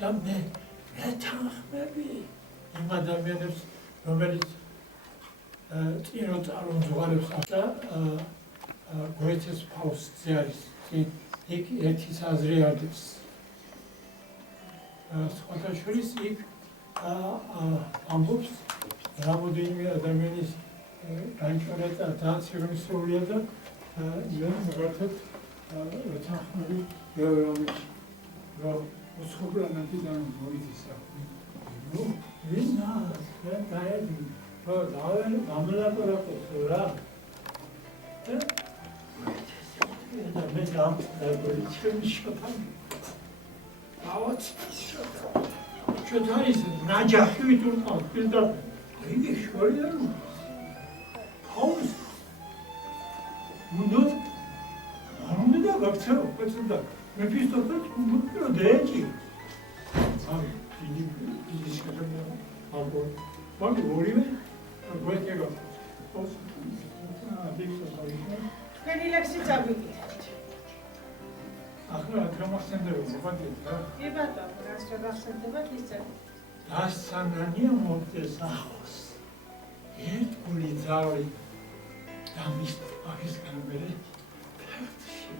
და მე ვეთანხმები იმ ადამიანებს, რომელიც წინო წარმომძღვარებს და გოეთეს ფაუსტზე არის იქ ერთის აზრი არის. სხვათა შორის იქ ამბობს რამოდენიმე ადამიანის განჭორა და დაცირმისეულია და მაგალითად ვეთანხმები ევროპის რომ უცხოპლანეტი და მოიცისა. ვინა დაედი გამლაპარაკოს რა და მე ჩემი შოთანი ავაც შოთანი ნაჯახი ვიტურყავ და იგი შორიდან ჰაუს მუდოდ არ უნდა გაქცევა პეცდა მეფისტოთაც მუდრო დეჭი აი დიდი შეხედა აბო მაგ ორივე გვეთება თქვენი ლექსი წაგვიკითხეთ. ახლა გამახსენდება მოხდეთ რა? კი ბატონო, რა შეგახსენდებათ ის წერეთ. დასანანია მომწეს ახოს. ერთ გული ძავი დამის პაკისგან მერე ფერტში.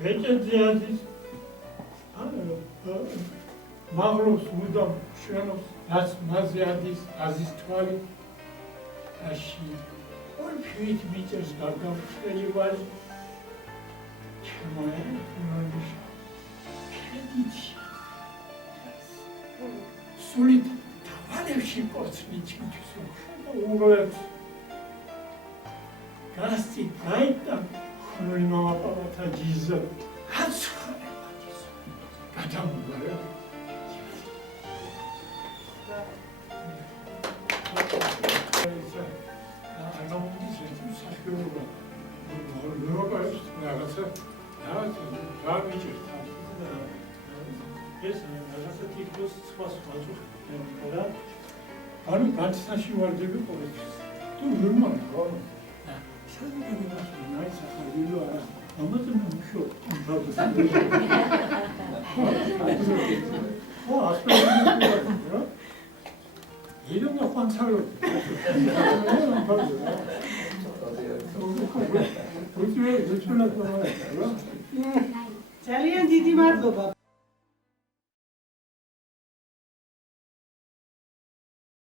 ბეჭედზე ადის მაღლობს მუდამ შენობს რაც მასზე ადის აზის თვალი აში ორ ფიით მიწერს გარდამწველი ვარი ჩემოერთ სულით თავალებში კოცნი ჩემთვის უღლებს გასცი გაიტან ხნური მამაპალათა ჯიზა აცხრებად ის გადამუღარა ანუ განცდაში ვარდები ყოველთვის. თუ ნორმალი ხო? შეიძლება ნაიც ახალი არა. ამაზე მომშო. ხო, ასპარეზი რა? 이런 거 환차로 ძალიან დიდი მადლობა.